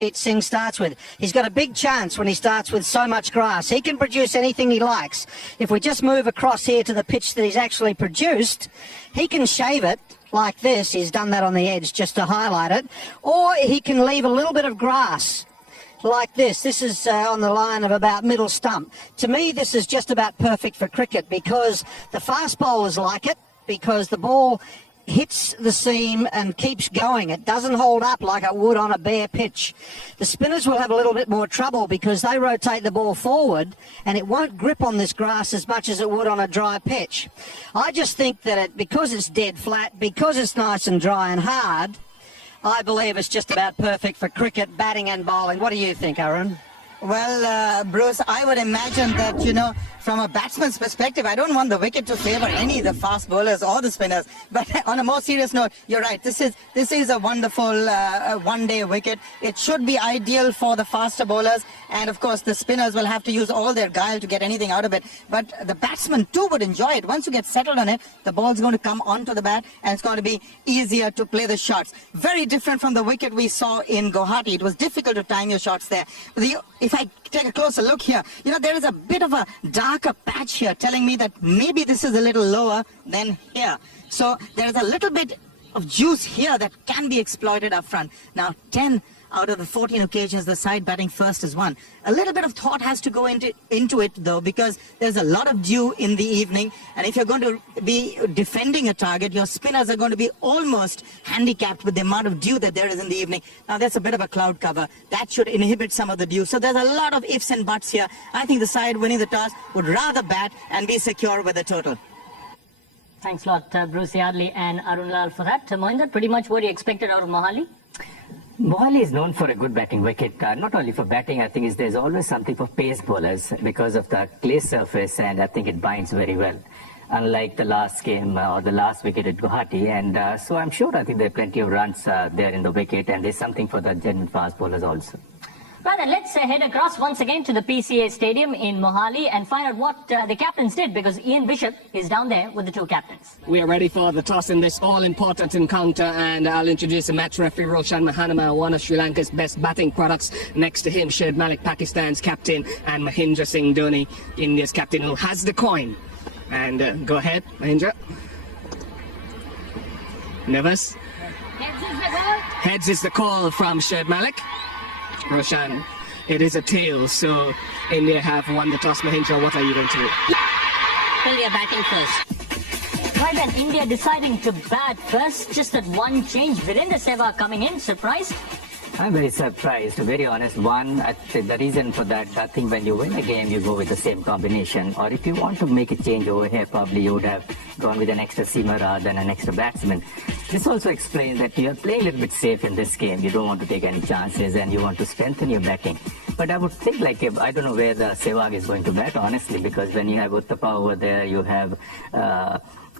Singh starts with. He's got a big chance when he starts with so much grass. He can produce anything he likes. If we just move across here to the pitch that he's actually produced, he can shave it like this. He's done that on the edge just to highlight it. Or he can leave a little bit of grass like this. This is on the line of about middle stump. To me, this is just about perfect for cricket because the fast bowlers like it, because the ball hits the seam and keeps going. It doesn't hold up like it would on a bare pitch. The spinners will have a little bit more trouble because they rotate the ball forward and it won't grip on this grass as much as it would on a dry pitch. I just think that because it's dead flat, because it's nice and dry and hard, I believe it's just about perfect for cricket, batting and bowling. What do you think, Arun? Well, Bruce, I would imagine that, from a batsman's perspective, I don't want the wicket to favor any of the fast bowlers or the spinners. But on a more serious note, you're right. This is a wonderful one-day wicket. It should be ideal for the faster bowlers. And, of course, the spinners will have to use all their guile to get anything out of it. But the batsmen, too, would enjoy it. Once you get settled on it, the ball's going to come onto the bat and it's going to be easier to play the shots. Very different from the wicket we saw in Guwahati. It was difficult to time your shots there. If I take a closer look here, there is a bit of a darker patch here telling me that maybe this is a little lower than here. So there is a little bit of juice here that can be exploited up front. Now, 10 out of the 14 occasions the side batting first is won. A little bit of thought has to go into it, though, because there's a lot of dew in the evening, and if you're going to be defending a target, your spinners are going to be almost handicapped with the amount of dew that there is in the evening. Now, that's a bit of a cloud cover. That should inhibit some of the dew. So there's a lot of ifs and buts here. I think the side winning the toss would rather bat and be secure with the total. Thanks a lot, Bruce Yardley and Arun Lal for that. Mohinder, pretty much what you expected out of Mohali? Mohali is known for a good batting wicket, not only for batting. I think there's always something for pace bowlers because of the clay surface, and I think it binds very well, unlike the last game or the last wicket at Guwahati. And so I'm sure I think there are plenty of runs there in the wicket, and there's something for the genuine fast bowlers also. Right, then let's head across once again to the PCA Stadium in Mohali and find out what the captains did, because Ian Bishop is down there with the two captains. We are ready for the toss in this all-important encounter, and I'll introduce the match referee, Roshan Mahanama, one of Sri Lanka's best batting products. Next to him, Shoaib Malik, Pakistan's captain, and Mahindra Singh Dhoni, India's captain, who has the coin. And go ahead, Mahindra. Nervous? Heads is the call. Heads is the call from Shoaib Malik. Roshan, it is a tail, so India have won the toss. Mahindra, what are you going to do? India batting first. Right then, India deciding to bat first. Just that one change. Virendra Sehwag coming in. Surprised? I'm very surprised, to be very honest. One, I think the reason for that, I think when you win a game, you go with the same combination. Or if you want to make a change over here, probably you would have gone with an extra seamer rather than an extra batsman. This also explains that you're playing a little bit safe in this game. You don't want to take any chances and you want to strengthen your batting. But I would think I don't know where the Sehwag is going to bat, honestly, because when you have Uttapa over there, you have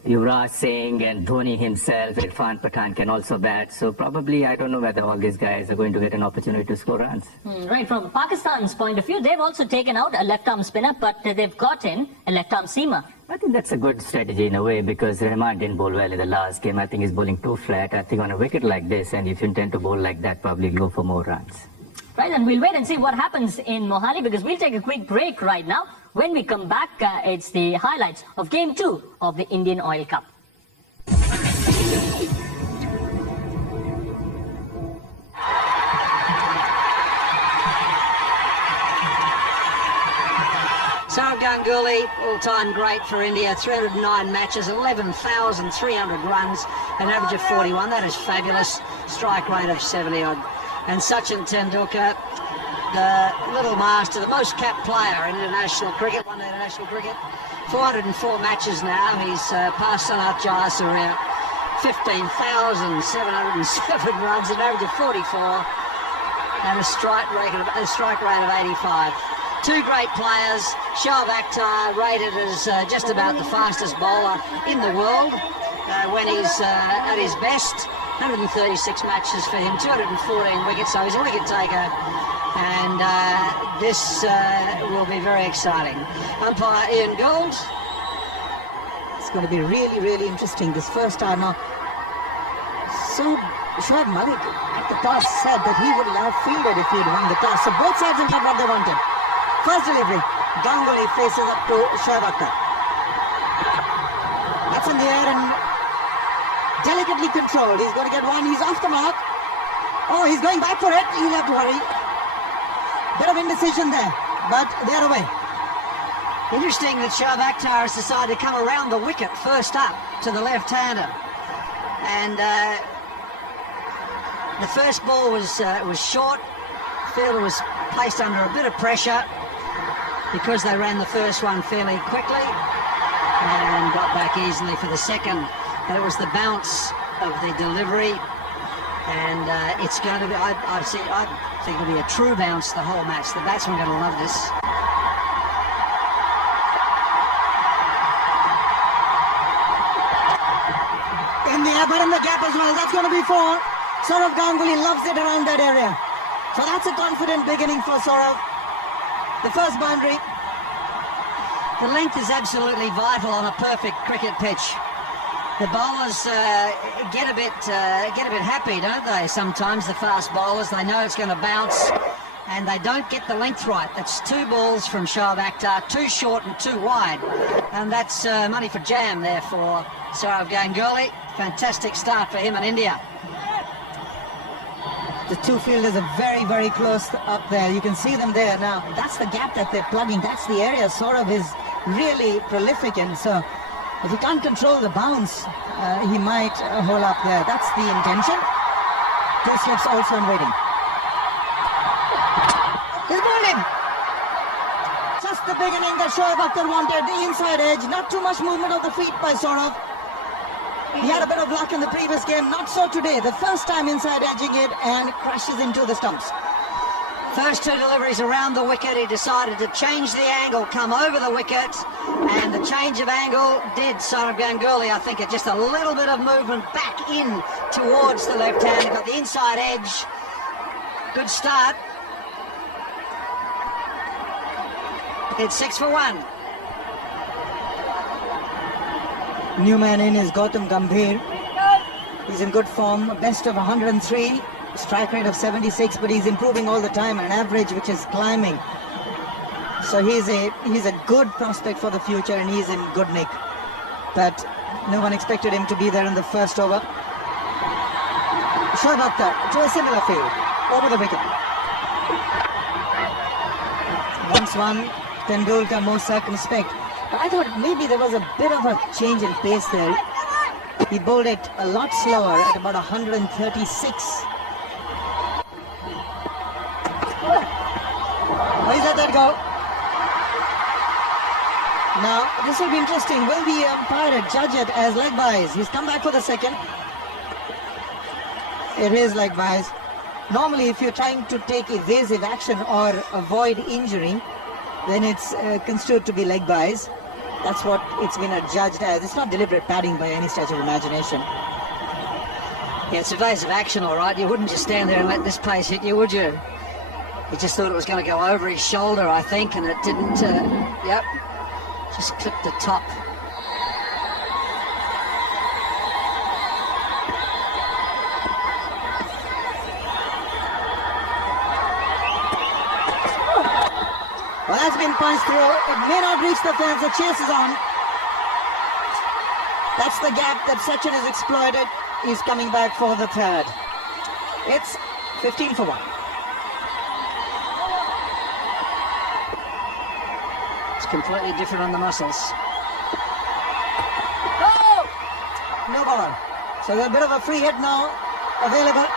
Yuvraj, Singh and Dhoni himself, Irfan Pathan can also bat. So probably I don't know whether all these guys are going to get an opportunity to score runs. Right, from Pakistan's point of view, they've also taken out a left-arm spinner, but they've got in a left-arm seamer. I think that's a good strategy in a way, because Rahman didn't bowl well in the last game. I think he's bowling too flat. I think on a wicket like this, and if you intend to bowl like that, probably go for more runs. Right, and we'll wait and see what happens in Mohali, because we'll take a quick break right now. When we come back, it's the highlights of Game 2 of the Indian Oil Cup. Sourav Ganguly, all-time great for India, 309 matches, 11,300 runs, an average of 41. That is fabulous. Strike rate of 70-odd. And Sachin Tendulkar, the little master, the most capped player in international cricket, one international cricket, 404 matches now. He's passed Sanath Jayasuriya, 15,707 runs, an average of 44, and a strike rate of 85. Two great players. Shoaib Akhtar rated as just about the fastest bowler in the world when he's at his best. 136 matches for him, 214 wickets, so he's a wicket taker. And this will be very exciting. Umpire Ian Gould. It's going to be really, really interesting this first hour now. So, Shoaib Malik the toss said that he would have fielded if he'd won the toss. So both sides have got what they wanted. First delivery, Ganguly faces up to Shoaib Akhtar. That's in the air and delicately controlled. He's going to get one. He's off the mark. Oh, he's going back for it. He'll have to hurry. Bit of indecision there, but they're away. Interesting that Shoaib Akhtar has decided to come around the wicket first up to the left-hander. And the first ball was short. Fielder was placed under a bit of pressure because they ran the first one fairly quickly and got back easily for the second. But it was the bounce of the delivery, and it's going to be, I think it'll be a true bounce the whole match. The batsmen are going to love this. In the air, but in the gap as well. That's going to be 4. Sourav Ganguly loves it around that area. So that's a confident beginning for Sourav. The first boundary. The length is absolutely vital on a perfect cricket pitch. The bowlers get a bit happy, don't they? Sometimes the fast bowlers, they know it's going to bounce, and they don't get the length right. That's 2 balls from Shoaib Akhtar, 2 short and 2 wide, and that's money for jam there for Sourav Ganguly. Fantastic start for him in India. The 2 fielders are very, very close up there. You can see them there now. That's the gap that they're plugging. That's the area Sourav is really prolific in. So if he can't control the bounce, he might hole up there. That's the intention. 2 slips also in waiting. He's bowled him. Just the beginning that Shoaib Akhtar wanted. The inside edge. Not too much movement of the feet by Sourav. He had a bit of luck in the previous game. Not so today. The first time inside edging it and crashes into the stumps. First 2 deliveries around the wicket, he decided to change the angle, come over the wicket, and the change of angle did Sourav Ganguly, I think, just a little bit of movement back in towards the left hand. He got the inside edge. Good start. It's 6 for 1. New man in is Gautam Gambhir. He's in good form, best of 103. Strike rate of 76, but he's improving all the time, an average which is climbing. So he's a good prospect for the future, and he's in good nick. But no one expected him to be there in the first over. Shoaib Akhtar to a similar field, over the wicket. Once one, Tendulkar more circumspect. But I thought maybe there was a bit of a change in pace there. He bowled it a lot slower at about 136. He's let that go. Now, this will be interesting. Will the umpire judge it as leg byes? He's come back for the second. It is leg byes. Normally, if you're trying to take evasive action or avoid injury, then it's construed to be leg byes. That's what it's been adjudged as. It's not deliberate padding by any stretch of imagination. Yeah, it's evasive action, all right. You wouldn't just stand there and let this pace hit you, would you? He just thought it was going to go over his shoulder, I think, and it didn't. Yep, just clipped the top. Well, that's been punched through. It may not reach the fence. The chase is on. That's the gap that Sachin has exploited. He's coming back for the 3rd. It's 15 for 1. It's completely different on the muscles. Oh! No ball. So there's a bit of a free hit now available.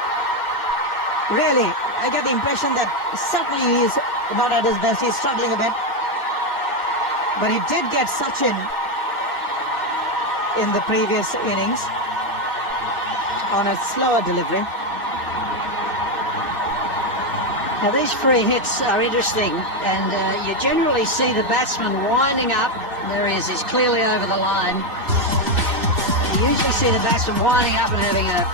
Really, I get the impression that certainly he is not at his best. He's struggling a bit. But he did get Sachin in the previous innings on a slower delivery. Now these free hits are interesting, and you generally see the batsman winding up. There he is, he's clearly over the line. You usually see the batsman winding up and having a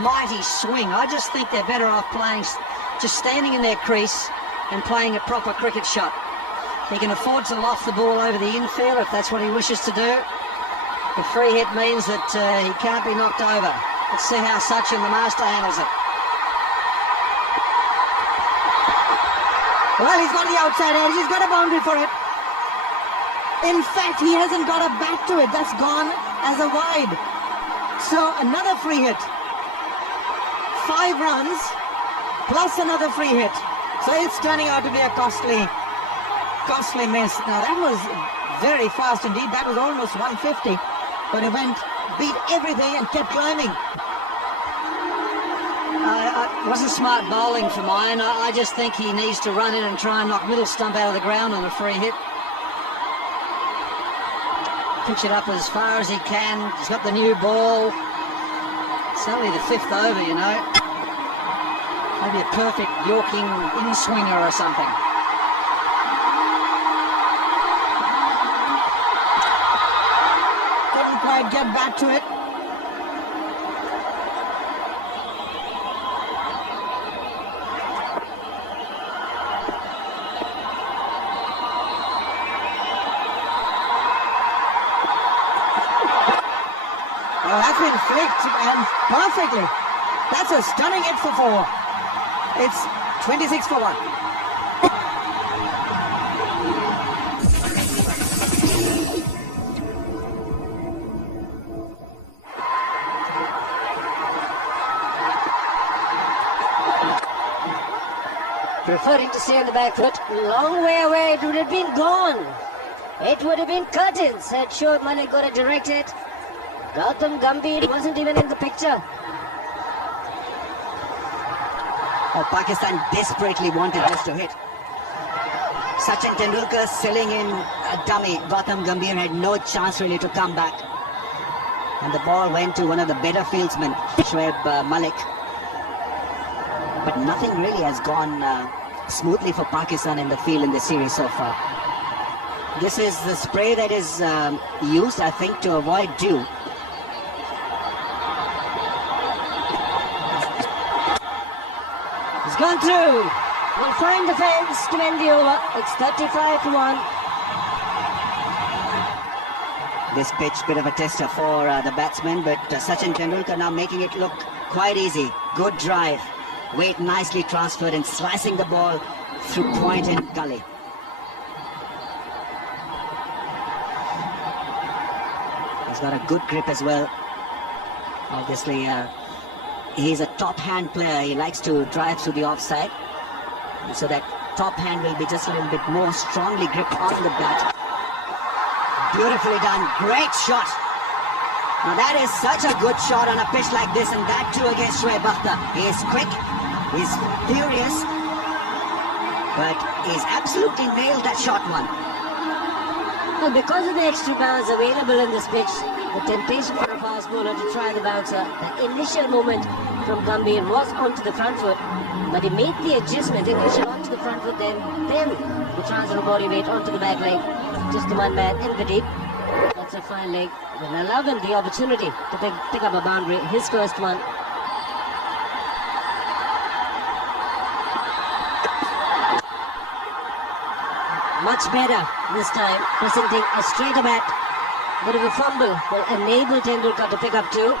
mighty swing. I just think they're better off playing, just standing in their crease and playing a proper cricket shot. He can afford to loft the ball over the infield if that's what he wishes to do. The free hit means that he can't be knocked over. Let's see how Sachin, the master, handles it. Well, he's got the outside edge. He's got a boundary for it. In fact, he hasn't got a bat to it. That's gone as a wide. So another free hit. 5 runs plus another free hit. So it's turning out to be a costly miss. Now that was very fast indeed. That was almost 150. But it went, beat everything and kept climbing. Wasn't smart bowling from Iron. I just think he needs to run in and try and knock middle stump out of the ground on a free hit. Pitch it up as far as he can. He's got the new ball. It's only the 5th over, you know. Maybe a perfect Yorking in-swinger or something. Couldn't quite get back to it. Well, that's been flicked and perfectly. That's a stunning hit for 4. It's 26 for 1. Preferring to stay on the back foot. Long way away, it would have been gone. It would have been curtains had Shoaib Malik got it directed. Gautam Gambhir wasn't even in the picture. Oh, Pakistan desperately wanted this to hit. Sachin Tendulkar selling in a dummy. Gautam Gambhir had no chance really to come back. And the ball went to one of the better fieldsmen, Shoaib Malik. But nothing really has gone smoothly for Pakistan in the field in the series so far. This is the spray that is used, I think, to avoid dew. It's gone through. Will find the fence to end the over. It's 35 to 1. This pitch, bit of a tester for the batsman, but Sachin Tendulkar now making it look quite easy. Good drive. Weight nicely transferred and slicing the ball through point and gully. He's got a good grip as well. Obviously, he's a top hand player. He likes to drive through the offside. And so that top hand will be just a little bit more strongly gripped on the bat. Beautifully done. Great shot. Now that is such a good shot on a pitch like this, and that too against Shoaib Akhtar. He is quick. He's furious. But he's absolutely nailed that shot one. Well, because of the extra bounce available in this pitch, the temptation for a fast bowler to try the bouncer, the initial movement from Gambhir was onto the front foot, but he made the adjustment initial onto the front foot, then the transfer of body weight onto the back leg. Just the one man in the deep. That's a fine leg. Will allow him the opportunity to pick up a boundary, his first one. Much better this time, presenting a straighter bat. Bit of a fumble will enable Tendulkar to pick up 2.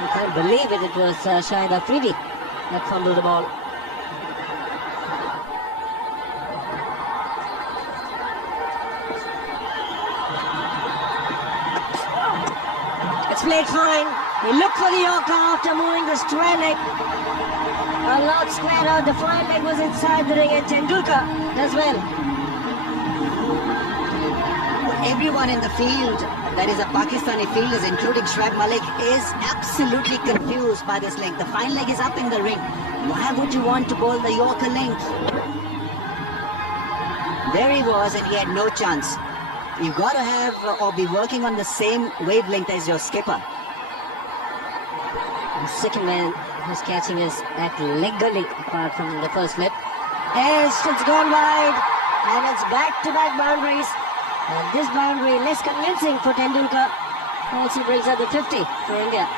I can't believe it, it was Shahid Afridi that fumbled the ball. It's played fine. He looked for the Yorker after moving the square leg. A lot square out, the fine leg was inside the ring, and Tendulkar does well. Everyone in the field, that is a Pakistani fielders, including Shoaib Malik, is absolutely confused by this length. The fine leg is up in the ring. Why would you want to bowl the Yorker length? There he was, and he had no chance. You've got to have or be working on the same wavelength as your skipper. The second man who's catching is at leg gully, apart from the first flip. Yes, it's gone wide, and it's back-to-back boundaries. And this boundary less convincing for Tendulkar. Also brings up the 50 for India.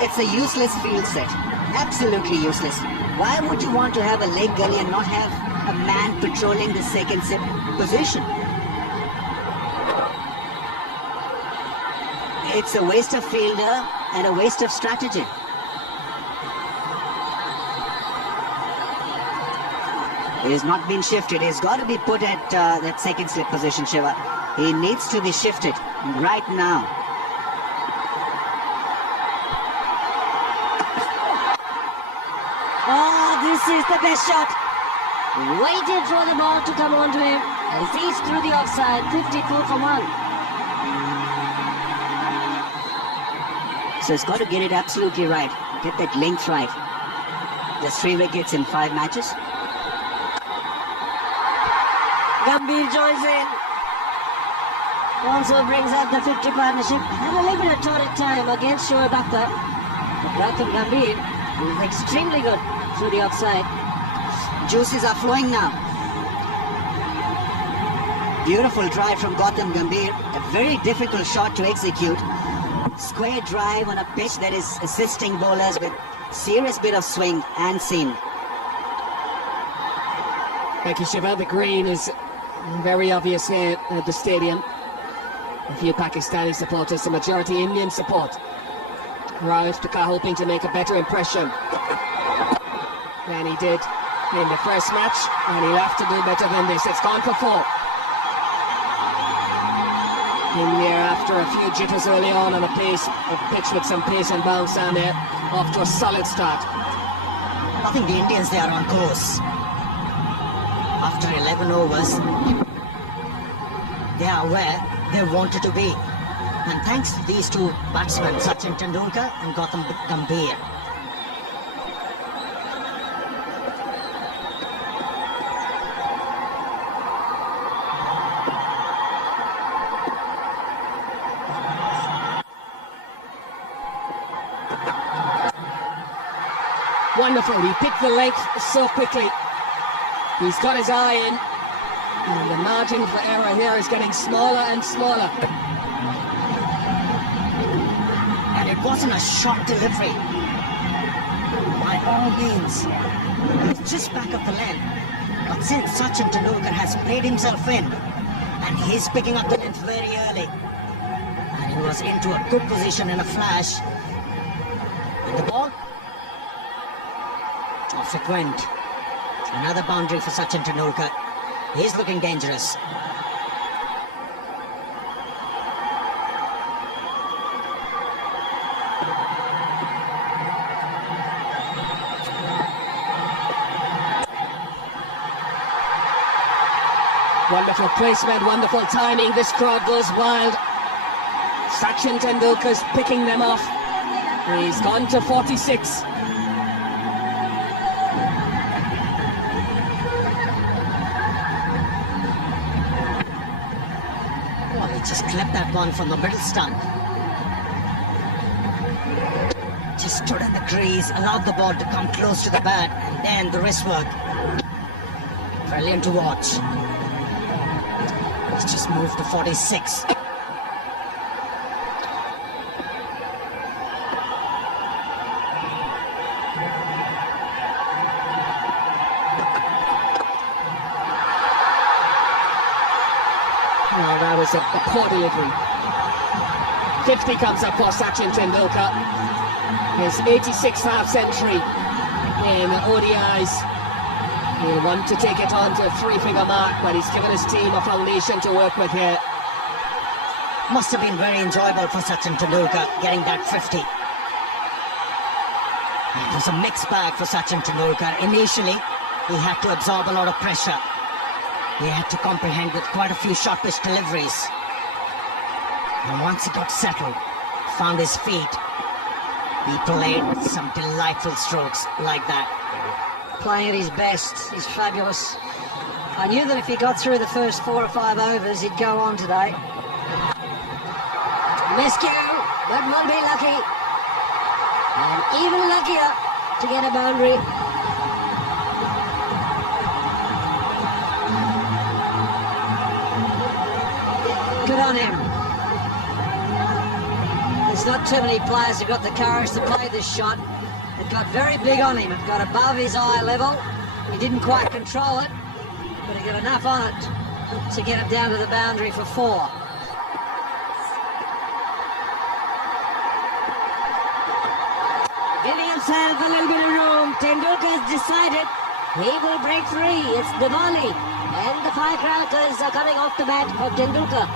It's a useless field set. Absolutely useless. Why would you want to have a leg gully and not have a man patrolling the second position? It's a waste of fielder and a waste of strategy. He's not been shifted. He's got to be put at that second slip position, Shiva. He needs to be shifted right now. Oh, this is the best shot. Waited for the ball to come on to him. And sees through the offside. 54 for 1. So he's got to get it absolutely right. Get that length right. Just 3 wickets in 5 matches. Gambhir joins in. Also brings out the 50 partnership. Had a little bit of torrid time against Shoaib Akhtar. But Gautam Gambhir is extremely good through the offside. Juices are flowing now. Beautiful drive from Gautam Gambhir. A very difficult shot to execute. Square drive on a pitch that is assisting bowlers with serious bit of swing and seam. Thank you, Shiva. The green is very obvious here at the stadium. A few Pakistani supporters, the majority Indian support. Raif Takar hoping to make a better impression than he did in the first match, and he'll have to do better than this. It's gone for 4. India, after a few jitters early on a pitch with some pace and bounce down there, off to a solid start. I think the Indians, they are on course. After 11 overs, they are where they wanted to be. And thanks to these 2 batsmen, Sachin Tendulkar and Gautam Gambhir. Wonderful, he picked the length so quickly. He's got his eye in, and the margin for error here is getting smaller and smaller. And it wasn't a short delivery. By all means, it's just back of the length. But since Sachin Tendulkar has played himself in, and he's picking up the length very early, and he was into a good position in a flash. And the ball off it went. Another boundary for Sachin Tendulkar. He's looking dangerous. Wonderful placement, wonderful timing. This crowd goes wild. Sachin Tendulkar's picking them off. He's gone to 46. Just clipped that one from the middle stump. Just stood in the crease, allowed the ball to come close to the bat, and then the wrist work. Brilliant to watch. He's just moved to 46. Oh, that was a poor delivery. 50 comes up for Sachin Tendulkar. His 86th half-century in ODIs. He'll want to take it on to a 3-figure mark, but he's given his team a foundation to work with here. Must have been very enjoyable for Sachin Tendulkar getting that 50. It was a mixed bag for Sachin Tendulkar. Initially, he had to absorb a lot of pressure. He had to comprehend with quite a few short pitch deliveries. And once he got settled, found his feet, he played some delightful strokes like that. Playing at his best. He's fabulous. I knew that if he got through the first 4 or 5 overs, he'd go on today. Miscue, but will be lucky. And even luckier to get a boundary. Good on him. There's not too many players who've got the courage to play this shot. It got very big on him. It got above his eye level. He didn't quite control it, but he got enough on it to get it down to the boundary for 4. Giving himself a little bit of room. Tendulkar has decided He will break free. It's Diwali. And the firecrackers are coming off the bat of Tendulkar.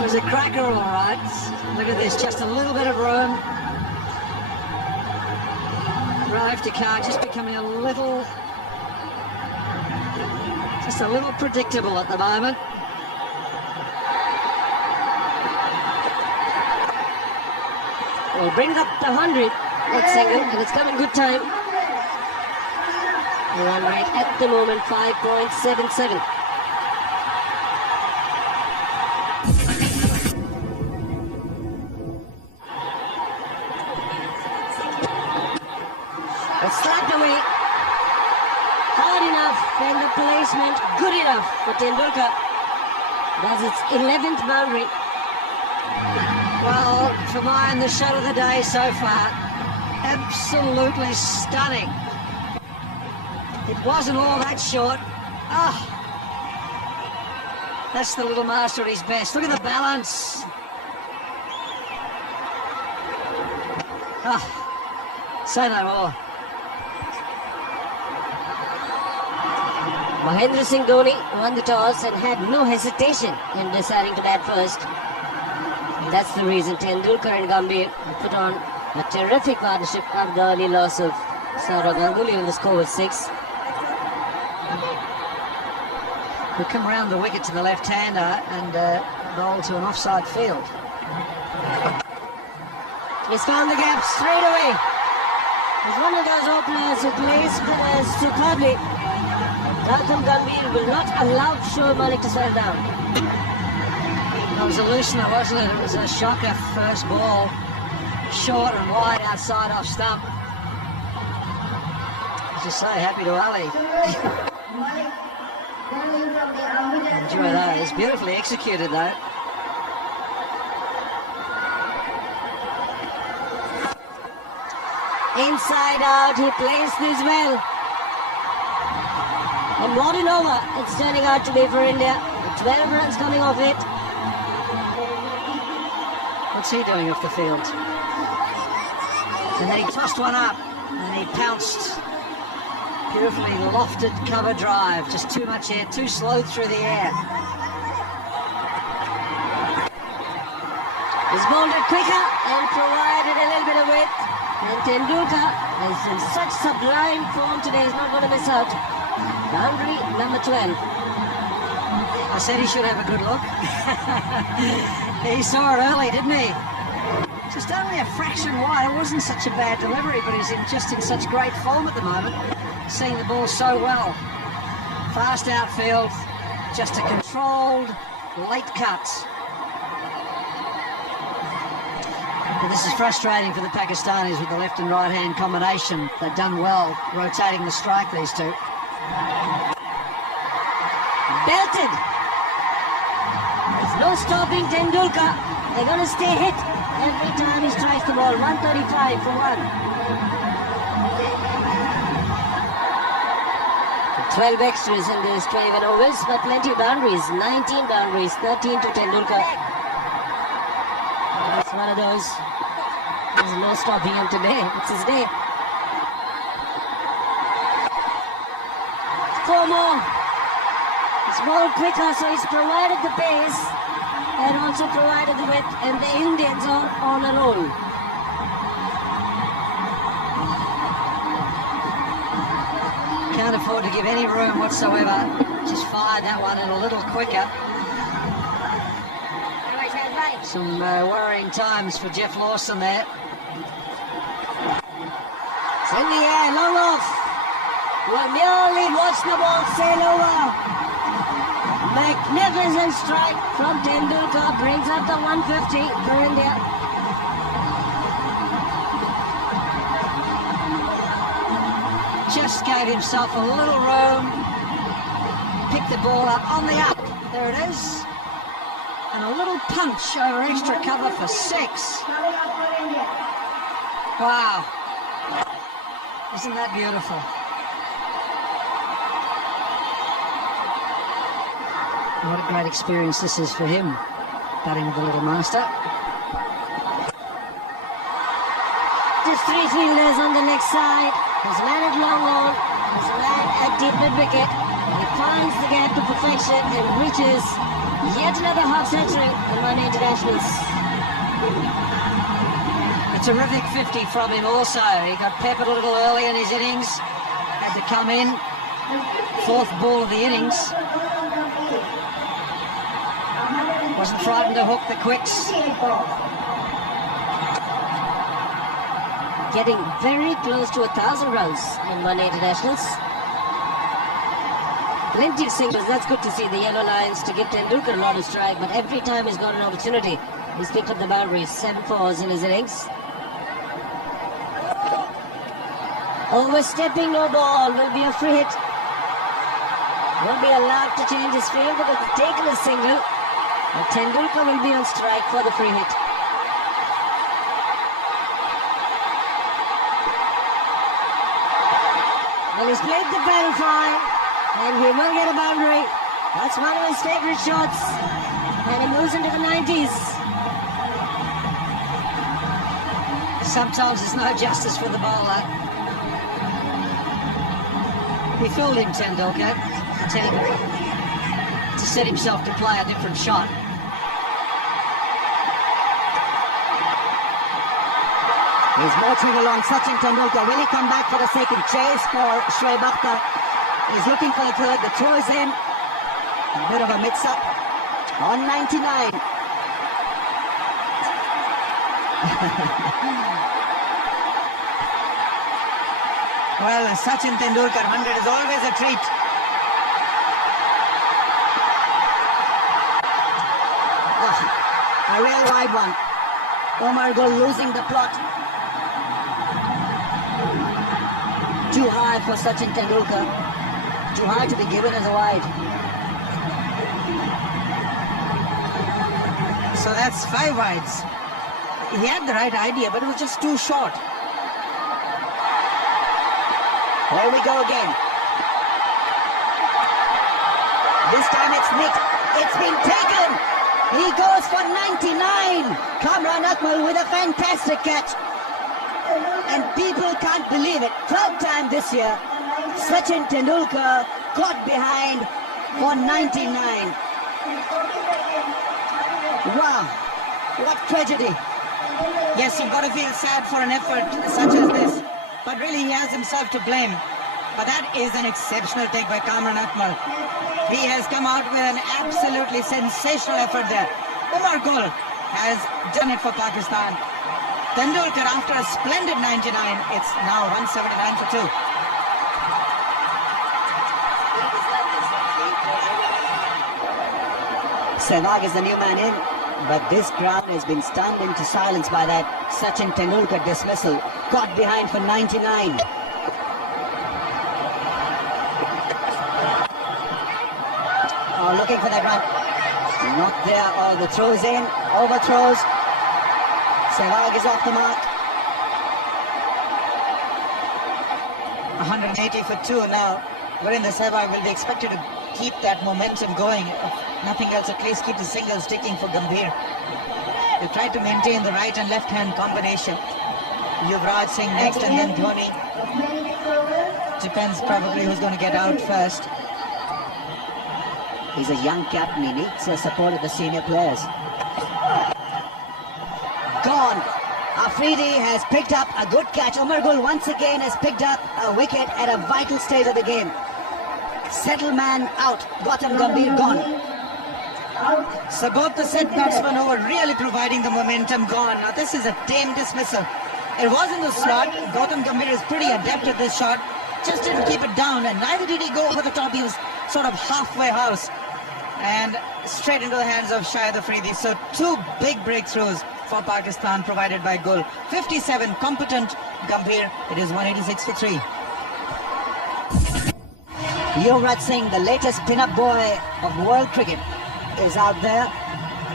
It was a cracker, all right. Look at this, just a little bit of room. Car just becoming a little predictable at the moment. Well, bring it up to 100. That's single, and it's coming good time. The run rate at the moment 5.77. It's slapped away. Hard enough, and the placement good enough for Tendulkar. That's its 11th boundary. Well, for mine, the shot of the day so far. Absolutely stunning. It wasn't all that short. Ah, that's the little master at his best. Look at the balance. Ah, say no more. Mahendra Singh Dhoni won the toss and had no hesitation in deciding to bat first. And that's the reason Tendulkar and Gambhir put on a terrific partnership after the early loss of Saurav Ganguly when the score was 6. We come round the wicket to the left-hander and bowl to an offside field. He's found the gap straight away. He's one of those openers who plays spinners superbly. Gautam Gambhir will not allow Shoaib Malik to settle down. That was a loosener, wasn't it? It was a shocker first ball. Short and wide outside off stump. Just so happy to Ali. Enjoy that. It's beautifully executed though. Inside out, he plays this well. And what an over it's turning out to be for India. 12 runs coming off it. What's he doing off the field? And then he tossed one up and he pounced. Beautifully lofted cover drive. Just too much air, too slow through the air. He's bowled it quicker and provided a little bit of width. And Tendulkar is in such sublime form today, he's not going to miss out. Boundary number 12. I said he should have a good look. He saw it early, didn't he? Just only a fraction wide. It wasn't such a bad delivery, but he's just in such great form at the moment. Seeing the ball so well. Fast outfield, just a controlled late cut. But this is frustrating for the Pakistanis with the left and right hand combination. They've done well rotating the strike, these two. Belted. There's no stopping Tendulkar. They're going to stay hit every time he strikes the ball. 135 for 1. 12 extras in this 21 overs, but plenty of boundaries. 19 boundaries, 13 to Tendulkar. It's one of those. There's no stopping him today. It's his day. 4 more. It's more quicker, so he's provided the pace and also provided the width, and the Indians are on a roll. Can't afford to give any room whatsoever. Just fired that one in a little quicker. Some worrying times for Jeff Lawson there. It's in the air, long off. We'll merely watch the ball sail over. Magnificent strike from Tendulkar brings up the 150 for India. Just gave himself a little room. Picked the ball up on the up. There it is. And a little punch over extra cover for 6. Wow. Isn't that beautiful? What a great experience this is for him, batting with the little master. has three fielders on the next side. His man at long on, his man at deep mid-wicket. He finds the gap to perfection and reaches yet another half century in one internationals. A terrific 50 from him also. He got peppered a little early in his innings. Had to come in. Fourth ball of the innings. Wasn't frightened to hook the quicks. Getting very close to 1,000 runs in one internationals. Plenty of singles, that's good to see the yellow lines to give Tendulkar a lot of strike, but every time he's got an opportunity, he's picked up the boundaries. 7 fours in his innings. Overstepping, no ball, will be a free hit. Won't be allowed to change his field because he's taken a single. And Tendulkar will be on strike for the free hit. Well, he's played the bell fine, and he will get a boundary. That's one of his favorite shots, and he moves into the 90s. Sometimes there's no justice for the bowler. He fooled him, Tendulkar, to set himself to play a different shot. He's marching along Sachin Tendulkar. Will he come back for the second chase for Shoaib Akhtar? He's looking for the third. The throw is in. A bit of a mix-up on 99. Well, Sachin Tendulkar 100 is always a treat. A real wide one. Omar Gul losing the plot. Too high for Sachin Tendulkar. Too high to be given as a wide. So that's 5 wides. He had the right idea, but it was just too short. Here we go again. This time it's nicked. It's been taken. He goes for 99. Kamran Akmal with a fantastic catch. And people can't believe it. 3rd time this year, Sachin Tendulkar got behind for 99. Wow, what tragedy. Yes, you've got to feel sad for an effort such as this. But really he has himself to blame. But that is an exceptional take by Kamran Akmal. He has come out with an absolutely sensational effort there. Omar Gul has done it for Pakistan. Tendulkar, after a splendid 99, it's now 179 for 2. Sehwag is the new man in, but this crowd has been stunned into silence by that Sachin Tendulkar dismissal. Caught behind for 99. Oh, looking for that run. Not there. Oh, the throws in. Overthrows. Sehwag is off the mark. 180 for 2 now. Virendra Sehwag will be expected to keep that momentum going. If nothing else, at least keep the singles ticking for Gambhir. They tried to maintain the right and left hand combination. Yuvraj Singh next and then Dhoni. Depends probably who's going to get out first. He's a young captain. He needs the support of the senior players. Gone. Afridi has picked up a good catch. Omar Gul once again has picked up a wicket at a vital stage of the game. Settleman out. Gautam Gambhir gone. So both the set batsmen who were really providing the momentum gone. Now this is a tame dismissal. It was in the slot. Gautam Gambhir is pretty adept at this shot. Just didn't keep it down, and neither did he go over the top. He was sort of halfway house and straight into the hands of Shahid Afridi. So 2 big breakthroughs for Pakistan provided by Gul. 57 competent Gambhir. It is 186 for 3. Yuvraj Singh, the latest pin-up boy of world cricket, is out there.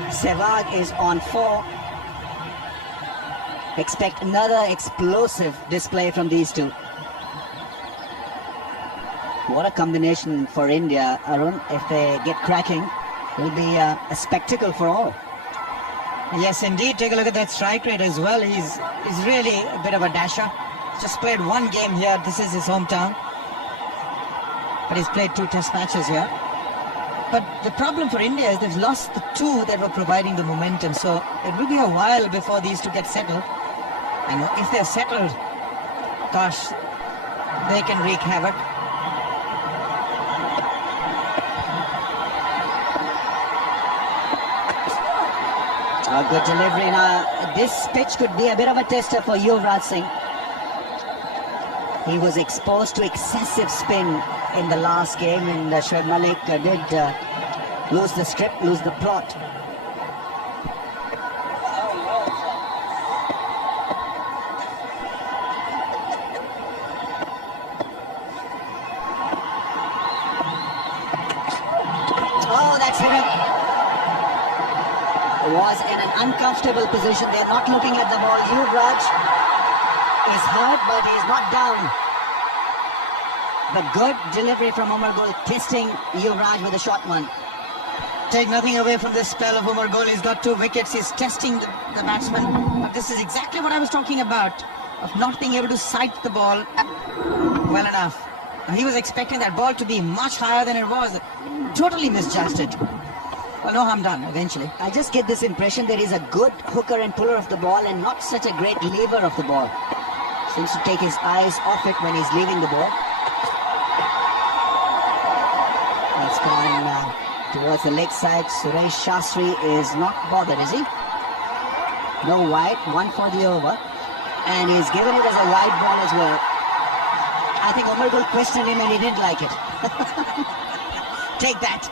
Sehwag is on 4. Expect another explosive display from these two. What a combination for India, Arun. If they get cracking, it will be a spectacle for all. Yes, indeed. Take a look at that strike rate as well. He's really a bit of a dasher. Just played one game here. This is his hometown. But he's played 2 test matches here. But the problem for India is they've lost the 2 that were providing the momentum. So it will be a while before these 2 get settled. And if they're settled, gosh, they can wreak havoc. A good delivery. Now, this pitch could be a bit of a tester for Yuvraj Singh. He was exposed to excessive spin in the last game, and Shoaib Malik did lose the script, lose the plot. Oh, that's hit him. Was in an uncomfortable position. They're not looking at the ball. Yuvraj is hurt, but he's not down. But good delivery from Umar Gul, testing Yuvraj with a short one. Take nothing away from this spell of Umar Gul. He's got 2 wickets. He's testing the batsman. But this is exactly what I was talking about, of not being able to sight the ball well enough. And he was expecting that ball to be much higher than it was. Totally misjudged it. Well, no harm done, eventually. I just get this impression there is a good hooker and puller of the ball and not such a great lever of the ball. Seems to take his eyes off it when he's leaving the ball. It's gone towards the leg side. Suresh Shastri is not bothered, is he? No wide, 1 for the over. And he's given it as a wide ball as well. I think Umar Gul questioned him and he didn't like it. Take that.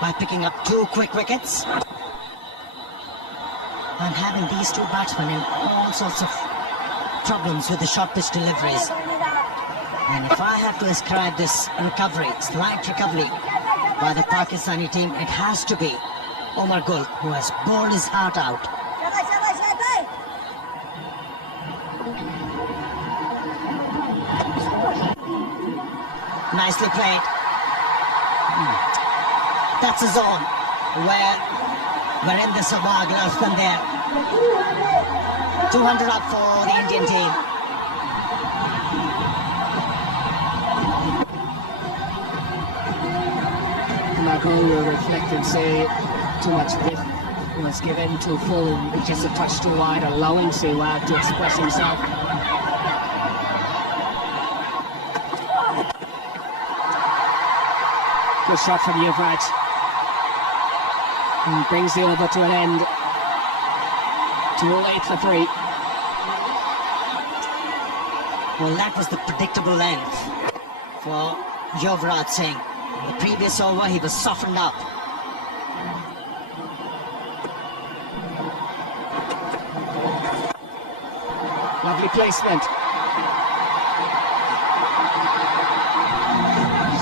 By picking up 2 quick wickets and having these 2 batsmen in all sorts of problems with the short pitch deliveries. And if I have to ascribe this recovery, slight recovery by the Pakistani team, it has to be Umar Gul, who has bowled his heart out. Nicely played. That's a zone where we're in the Sabag Lafkan there. 200 up for the Indian team. Margot will reflect and say too much width was given to full, just a touch too wide, allowing Sehwag to express himself. Good shot from Yuvraj. And brings the over to an end. 208 for 3. Well, that was the predictable length for Yuvraj Singh. The previous over, he was softened up. Lovely placement.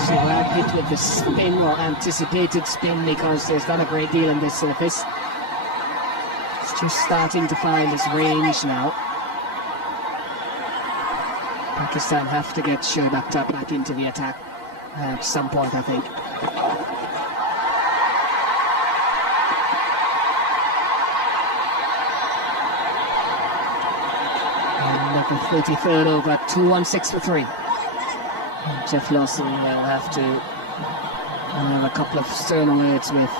Sehwag hit with the spin, or anticipated spin, because there's not a great deal in this surface. It's just starting to find its range now. Pakistan have to get Shoaib Akhtar back into the attack at some point, I think. And the 33rd over, 216 for 3. And Jeff Lawson will have to have a couple of stern words with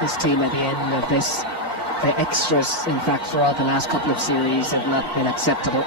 his team at the end of this. The extras, in fact, throughout the last couple of series have not been acceptable.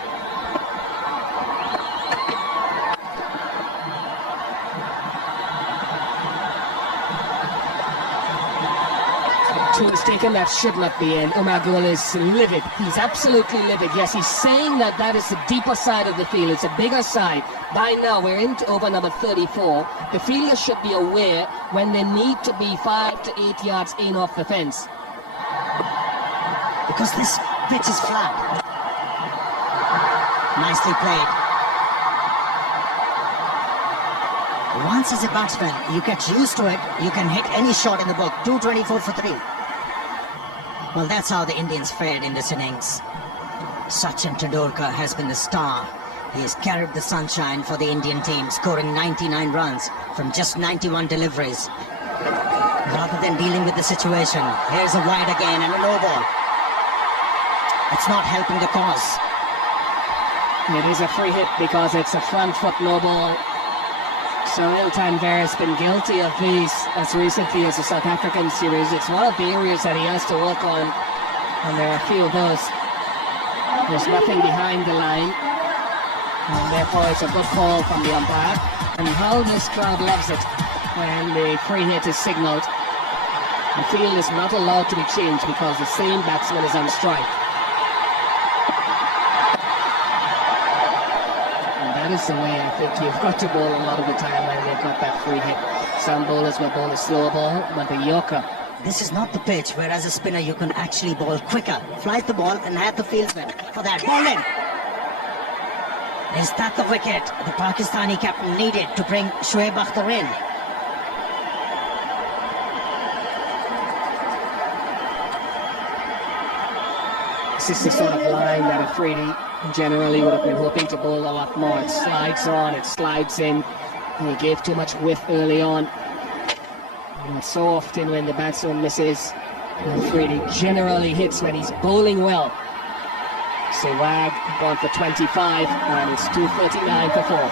Two is taken, that should not be in. Umar Gul is livid. He's absolutely livid. Yes, he's saying that that is the deeper side of the field. It's a bigger side. By now, we're into over number 34. The fielders should be aware when they need to be 5 to 8 yards in off the fence. Because this pitch is flat. Nicely played. Once as a batsman, you get used to it, you can hit any shot in the book. 224 for 3. Well, that's how the Indians fared in this innings. Sachin Tendulkar has been the star. He has carried the sunshine for the Indian team, scoring 99 runs from just 91 deliveries. rather than dealing with the situation. Here's a wide again and a no ball. It's not helping the cause. It is a free hit because it's a front foot no ball. Cyril Tanver has been guilty of these as recently as the South African series. It's one of the areas that he has to work on, and there are a few of those. There's nothing behind the line, and therefore it's a good call from the umpire. And how this crowd loves it when the free hit is signalled. The field is not allowed to be changed because the same batsman is on strike. That is the way I think you've got to bowl a lot of the time when they've got that free hit. Some bowlers will bowl a slow ball, but the Yorker. This is not the pitch where as a spinner you can actually bowl quicker. Flight the ball and have the fieldsman for that. Ball in. Is that the wicket the Pakistani captain needed to bring Shoaib Akhtar in? This is the sort of line that Afridi generally would have been hoping to bowl a lot more. It slides on, it slides in. And he gave too much width early on. And so often when the batsman misses, Afridi generally hits when he's bowling well. Sehwag gone for 25 and it's 2:39 for 4.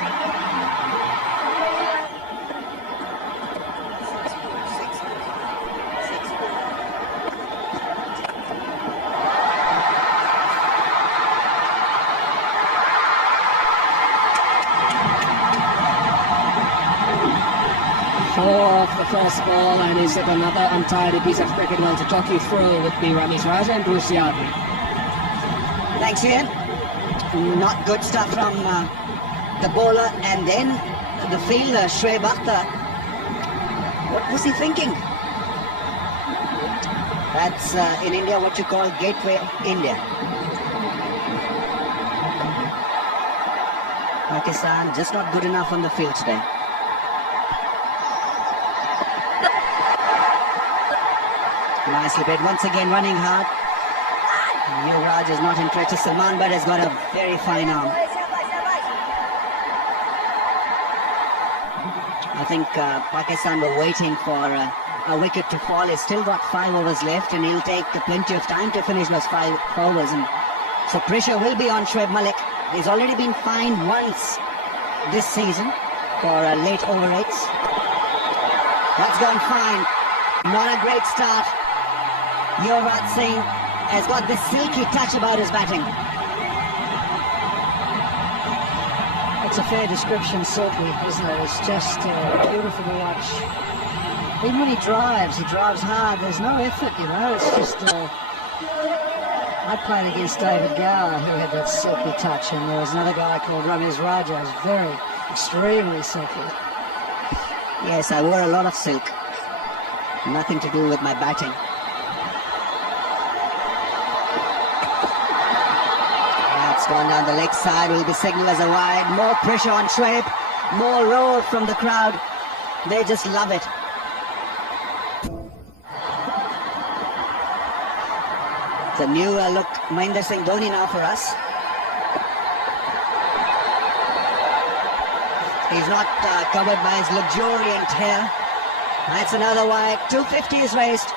Off the first ball, and is it another untidy piece of cricket? Well, to talk you through would be Ramiz Raja and Bruce Yardley. Thanks, Ian. Not good stuff from the bowler, and then the fielder, Shoaib Akhtar. What was he thinking? That's in India what you call Gateway India. Pakistan just not good enough on the field today. Nicely played, once again running hard. Yuvraj is not interested. Salman Bhatt has got a very fine arm. I think Pakistan were waiting for a wicket to fall. He's still got 5 overs left and he'll take plenty of time to finish those 5 overs. And so pressure will be on Shoaib Malik. He's already been fined once this season for late over 8s. That's gone fine. Not a great start. Yuvraj Singh has got this silky touch about his batting. It's a fair description, silky, isn't it? It's just beautiful to watch. Even when he drives hard. There's no effort, you know. It's just... I played against David Gower, who had that silky touch, and there was another guy called Ramiz Raja, who was very, extremely silky. Yes, I wore a lot of silk. Nothing to do with my batting. That's gone down the leg side, will be signalled as a wide. More pressure on Shoaib, more roar from the crowd. They just love it. It's a new look, Mahendra Singh Dhoni now for us. He's not covered by his luxuriant hair. That's another wide. 250 is raised.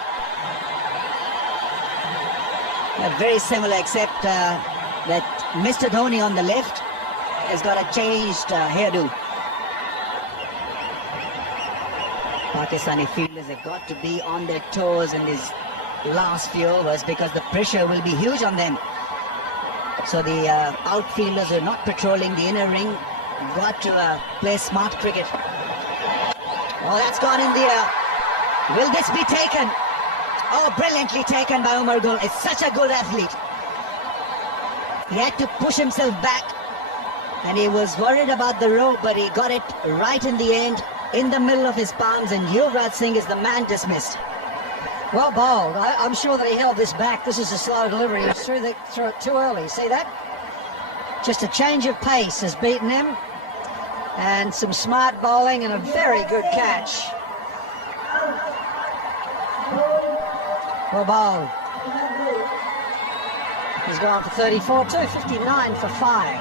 Very similar, except that Mr. Dhoni on the left has got a changed hairdo. Pakistani fielders have got to be on their toes in these last few overs because the pressure will be huge on them. So the outfielders who are not patrolling the inner ring got to play smart cricket. Oh, that's gone in the air. Will this be taken? Oh, brilliantly taken by Umar Gul. It's such a good athlete. He had to push himself back and he was worried about the rope, but he got it right in the end, in the middle of his palms, and Yuvraj Singh is the man dismissed. Well bowled. I'm sure that he held this back. This is a slow delivery. He threw it too early. See that? Just a change of pace has beaten him. And some smart bowling and a very good catch. Well bowled. He's gone for 34, 259 for 5.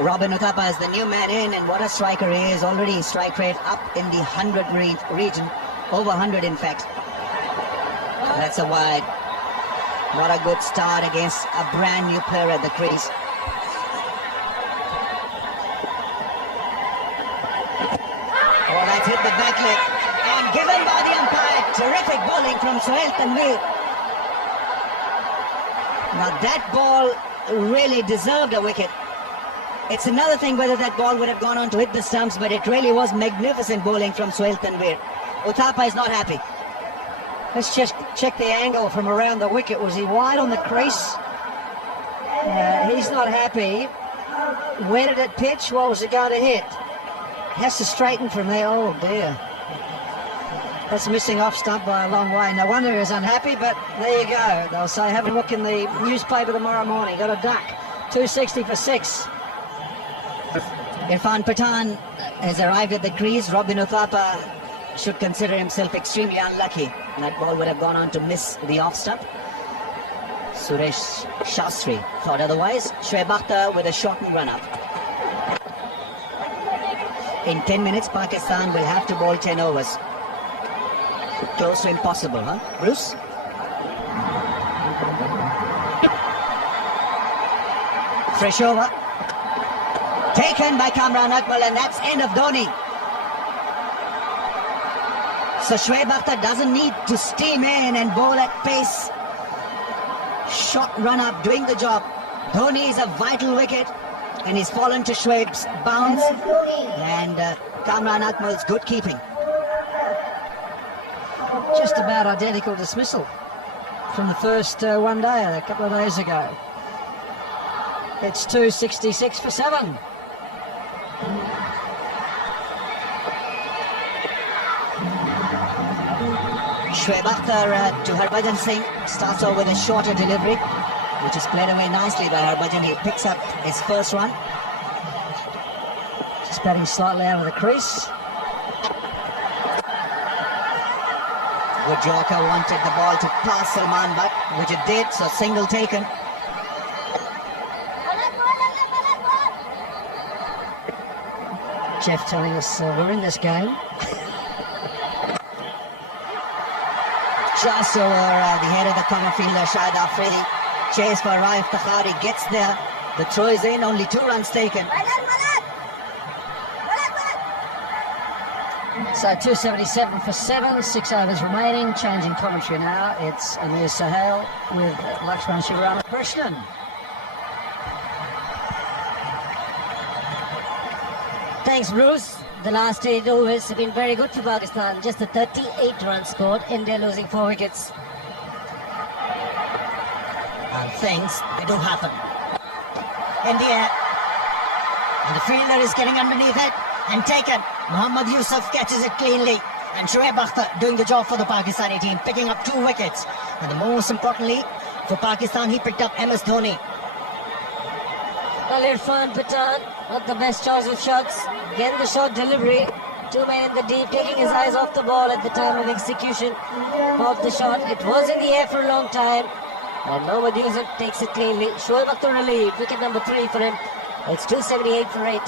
Robin Uthappa is the new man in, and what a striker he is. Already strike rate up in the 100 region, over 100 in fact. That's a wide. What a good start against a brand new player at the crease. Oh, that's hit the back leg and given by the umpire. Terrific bowling from Sohail Tanveer. Now that ball really deserved a wicket. It's another thing whether that ball would have gone on to hit the stumps, but it really was magnificent bowling from Sohail Tanveer. Uthappa is not happy. Let's just check the angle from around the wicket. Was he wide on the crease? He's not happy. Where did it pitch? What was it going to hit? Has to straighten from there. Oh dear. That's missing off stump by a long way. No wonder he was unhappy, but there you go. They'll say, have a look in the newspaper tomorrow morning. Got a duck. 260 for 6. Irfan Pathan has arrived at the crease. Robin Uthappa should consider himself extremely unlucky. That ball would have gone on to miss the off stump. Suresh Shastri thought otherwise. Shoaib Akhtar with a shortened run up. In 10 minutes, Pakistan will have to bowl 10 overs. Close to impossible, huh, Bruce? Fresh over. Taken by Kamran Akmal, and that's end of Dhoni. So Shoaib Akhtar doesn't need to steam in and bowl at pace. Short run up, doing the job. Dhoni is a vital wicket, and he's fallen to Shoaib's bounce. And Kamran Akmal's good keeping. Just about identical dismissal from the first one day, a couple of days ago. It's 266 for 7. Shoaib Akhtar to Harbhajan Singh, starts off with a shorter delivery, which is played away nicely by Harbhajan. He picks up his first run. Just batting slightly out of the crease. Good Yorker wanted the ball to pass Salman Butt, which it did, so single taken. Jeff telling us we're in this game. Just over the head of the cover fielder, Shahid Afridi. Chase by Raif Takhari, gets there. The throw is in, only 2 runs taken. So 277 for 7, 6 overs remaining. Changing commentary now. It's Amir Sohail with Lakshman Shivaramakrishnan. Thanks, Bruce. The last 8 overs have been very good for Pakistan. Just a 38 runs scored. India losing 4 wickets. And things, they do happen. In the air. And the fielder is getting underneath it and taken. Muhammad Yusuf catches it cleanly. And Shoaib Akhtar doing the job for the Pakistani team, picking up 2 wickets. And most importantly, for Pakistan, he picked up MS Dhoni. Well, Irfan Pathan, not the best choice of shots. Again, the short delivery. 2 men in the deep, taking his eyes off the ball at the time of execution of the shot. It was in the air for a long time. And Mohammad Yusuf takes it cleanly. Shoaib Akhtar relieved. Wicket number 3 for him. It's 278 for 8.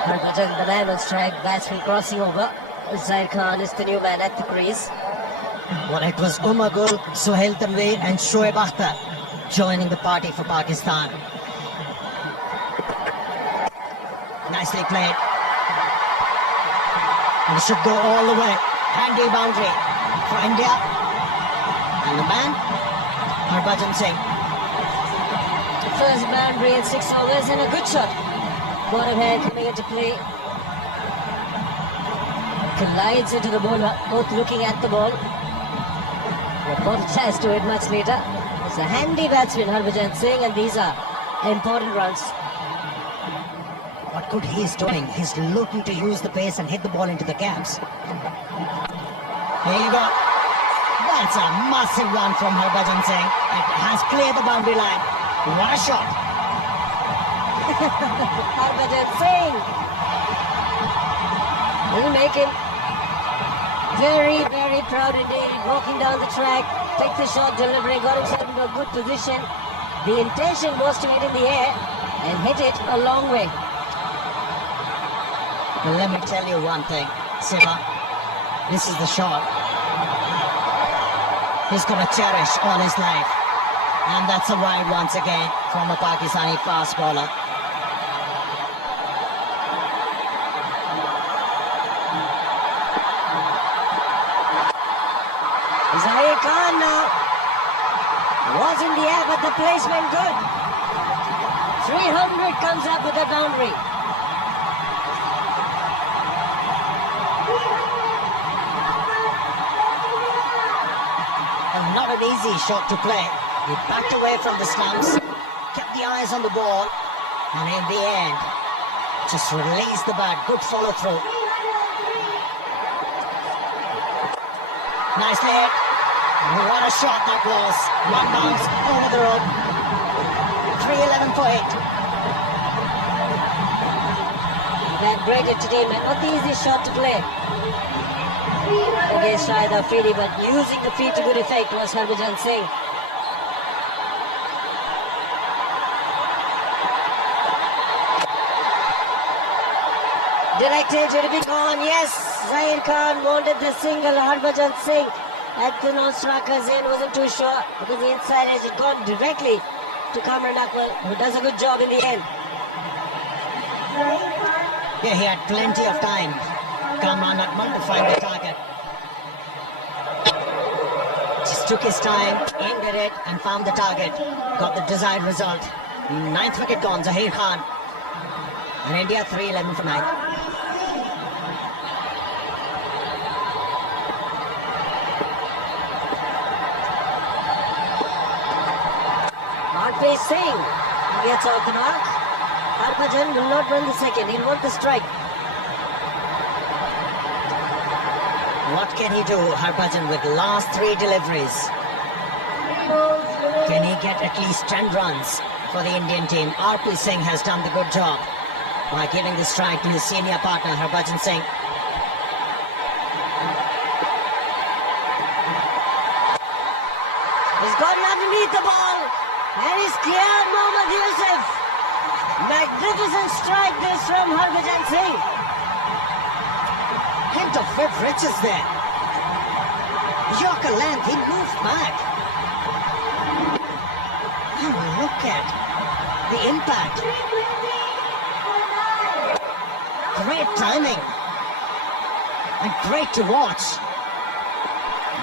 Harbhajan, the man on strike, batsman crossing over. Zaid Khan is the new man at the crease. Well, it was Umar Gul, Sohail Tanveer and Shoaib Akhtar joining the party for Pakistan. Nicely played. And it should go all the way. Handy boundary for India. And the man, Harbhajan Singh. First boundary in 6 overs and a good shot. Bottom hand coming into play. Collides into the bowler, both looking at the ball. Apologize to it much later. It's a handy batsman, Harbhajan Singh, and these are important runs. What good he is doing. He's looking to use the pace and hit the ball into the gaps. Here you go. That's a massive one from Harbhajan Singh. It has cleared the boundary line. What a shot. Harbhajan Singh will make him very, very proud indeed. Walking down the track, picked the shot, delivery, got himself into a good position. The intention was to hit in the air and hit it a long way. Well, let me tell you one thing, Siva. This is the shot he's going to cherish all his life. And that's a wide once again from a Pakistani fast bowler. Zahir Khan now was in the air, but the placement good. 300 comes up with a boundary. And not an easy shot to play. He backed away from the stumps, kept the eyes on the ball, and in the end, just released the bat. Good follow through. Nicely hit. What a shot that was. One bounce over the rope. 3-11 for 8. That braided today, man. Not the easiest shot to play against Shahid Afridi, but using the feet to good effect was Harbhajan Singh. Directed to be gone. Yes, Zahir Khan wanted the single. Harbhajan Singh at the non-striker's end wasn't too sure because the inside edge had gone directly to Kamran Akmal, who does a good job in the end. Yeah, he had plenty of time, Kamran Akmal, to find the target. Just took his time, aimed at it and found the target. Got the desired result. 9th wicket gone, Zahir Khan. And India 3-11 for 9. Singh gets off the mark. Harbhajan will not run the second. He'll want the strike. What can he do, Harbhajan, with last 3 deliveries? Can he get at least 10 runs for the Indian team? RP Singh has done the good job by giving the strike to his senior partner, Harbhajan Singh. He's gotten underneath the ball. And he's cleared Mohammad Yusuf. Magnificent strike this from Harbhajan Singh. Hint of whip riches there. Yorker length, he moved back. And look at the impact. Great timing. And great to watch.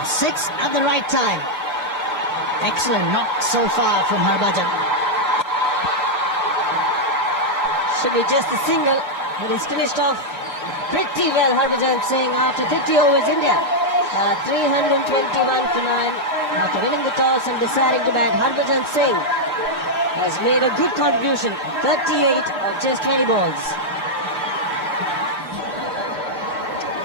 6 at the right time. Excellent knock so far from Harbhajan. Should be just a single, but he's finished off pretty well, Harbhajan Singh, after 50 overs India. 321 for 9. After winning the toss and deciding to bat, Harbhajan Singh has made a good contribution. 38 of just 20 balls.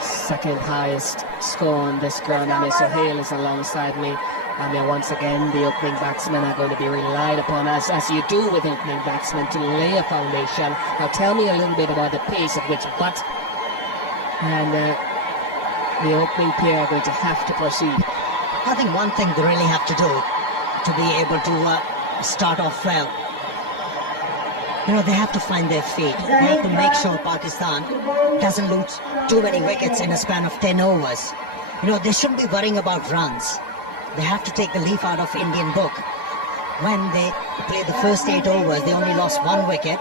Second highest score on this ground. I mean, Sohail is alongside me. I mean, once again, the opening batsmen are going to be relied upon, as you do with opening batsmen, to lay a foundation. Now, tell me a little bit about the pace at which Butt and the opening pair are going to have to proceed. I think one thing they really have to do to be able to start off well, they have to find their feet. They have to make sure Pakistan doesn't lose too many wickets in a span of 10 overs. They shouldn't be worrying about runs. They have to take the leaf out of Indian book. When they played the first 8 overs, they only lost 1 wicket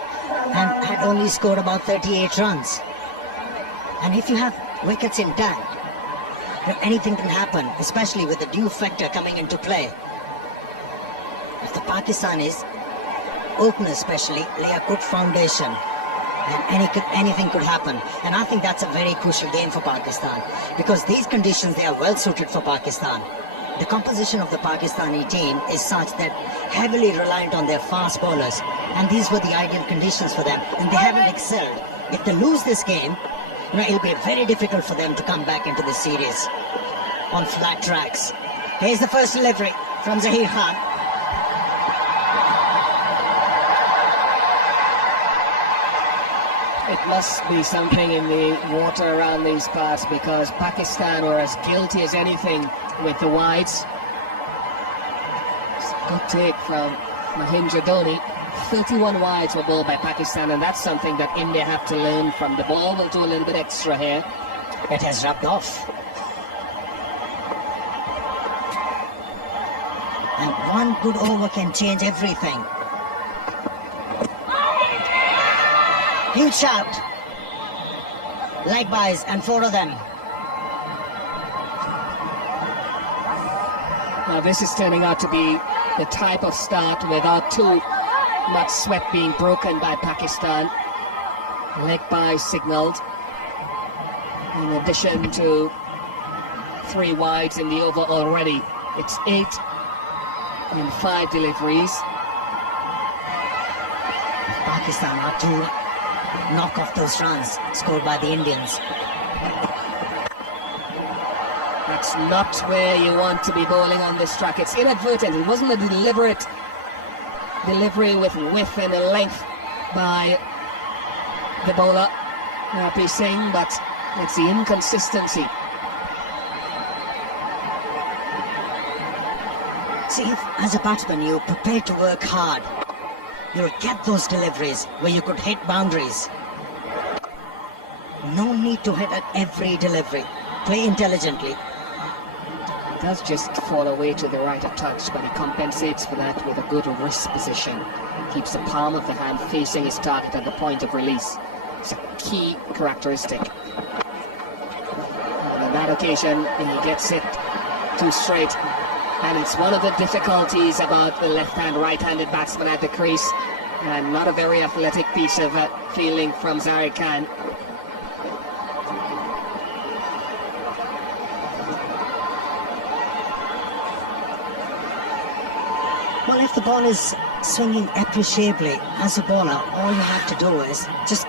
and had only scored about 38 runs. And if you have wickets intact, anything can happen, especially with the dew factor coming into play. If the Pakistanis, openers especially, lay a good foundation, then anything could happen. And I think that's a very crucial game for Pakistan, because these conditions, they are well suited for Pakistan. The composition of the Pakistani team is such that heavily reliant on their fast bowlers, and these were the ideal conditions for them, and they haven't excelled. If they lose this game, it'll be very difficult for them to come back into the series on flat tracks. Here's the first delivery from Zahir Khan. It must be something in the water around these parts, because Pakistan were as guilty as anything with the wides. It's a good take from Mahindra Dhoni. 31 wides were bowled by Pakistan, and that's something that India have to learn from. The ball will do a little bit extra here. It has rubbed off. And one good over can change everything. Huge shout. Leg buys and 4 of them. Now this is turning out to be the type of start without too much sweat being broken by Pakistan. Leg by signalled. In addition to 3 wides in the over already. It's 8 in 5 deliveries. Pakistan are to knock off those runs scored by the Indians. That's not where you want to be bowling on this track. It's inadvertent. It wasn't a deliberate delivery with width and length by the bowler, P. Singh, but it's the inconsistency. See, if as a batsman you're prepared to work hard, you'll get those deliveries where you could hit boundaries. No need to hit at every delivery. Play intelligently. It does just fall away to the right a touch, but he compensates for that with a good wrist position. Keeps the palm of the hand facing his target at the point of release. It's a key characteristic. And on that occasion, he gets it too straight. And it's one of the difficulties about the left-hand, right-handed batsman at the crease. And not a very athletic piece of fielding from Zahir Khan. Well, if the ball is swinging appreciably as a bowler, all you have to do is just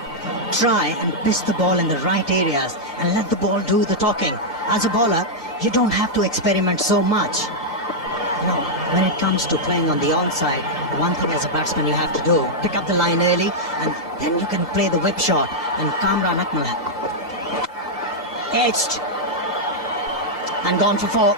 try and pitch the ball in the right areas and let the ball do the talking. As a bowler, you don't have to experiment so much. You know, when it comes to playing on the onside, one thing as a batsman you have to do, pick up the line early, and then you can play the whip shot and Kamran Akmal. Edged and gone for 4.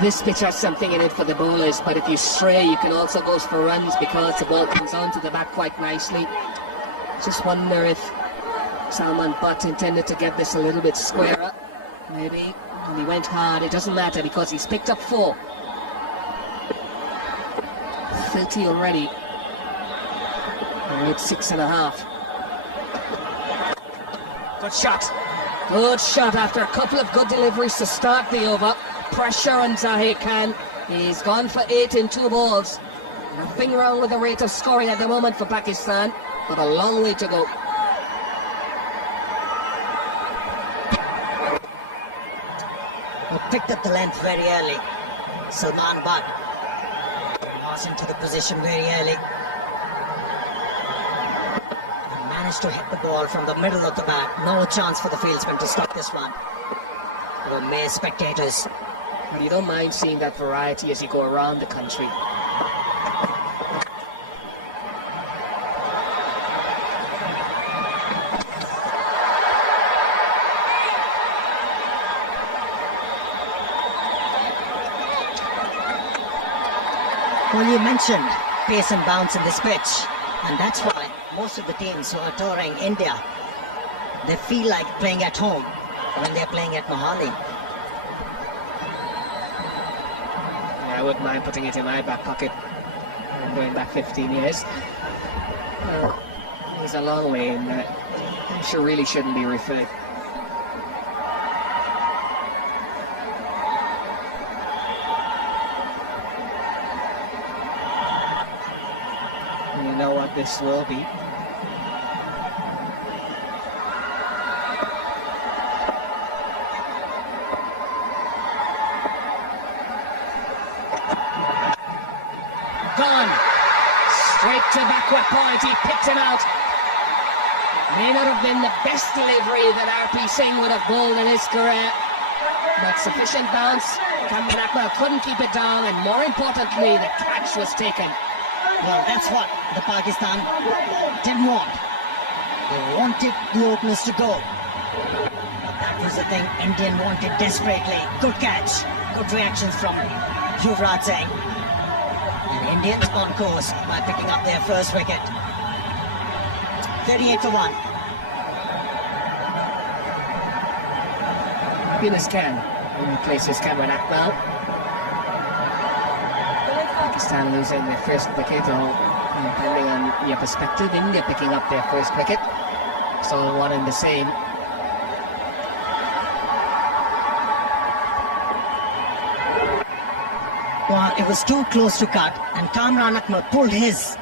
This pitch has something in it for the bowlers, but if you stray, you can also go for runs because the ball comes onto the back quite nicely. Just wonder if Salman Butt intended to get this a little bit squarer, maybe, and he went hard. It doesn't matter because he's picked up 4. 30 already. We're at 6.5. Good shot. Good shot after a couple of good deliveries to start the over. Pressure on Zahir Khan. He's gone for 8 in 2 balls. Nothing wrong with the rate of scoring at the moment for Pakistan, but a long way to go. Picked up the length very early. Salman Butt was into the position very early. And managed to hit the ball from the middle of the bat. No chance for the fieldsman to stop this one. There were mere spectators. But you don't mind seeing that variety as you go around the country. Well, you mentioned pace and bounce in this pitch, and that's why most of the teams who are touring India, they feel like playing at home when they're playing at Mohali. Yeah, I wouldn't mind putting it in my back pocket. I'm going back 15 years. It's a long way, and really shouldn't be referred. You know what this will be. Gone. Straight to backward point. He picked him out. May not have been the best delivery that R.P. Singh would have bowled in his career, but sufficient bounce. Kamran Akmal couldn't keep it down, and more importantly, the catch was taken. Well, that's what the Pakistan didn't want. They wanted the openers to go. That was the thing Indian wanted desperately. Good catch. Good reactions from Yuvraj Singh. And Indians on course by picking up their first wicket. 38 for 1. Yunus Khan replaces Cameron Akmal. Pakistan losing their first wicket, or depending on your perspective, India picking up their first wicket. So one and the same. Well, it was too close to cut, and Cameron Akmal pulled his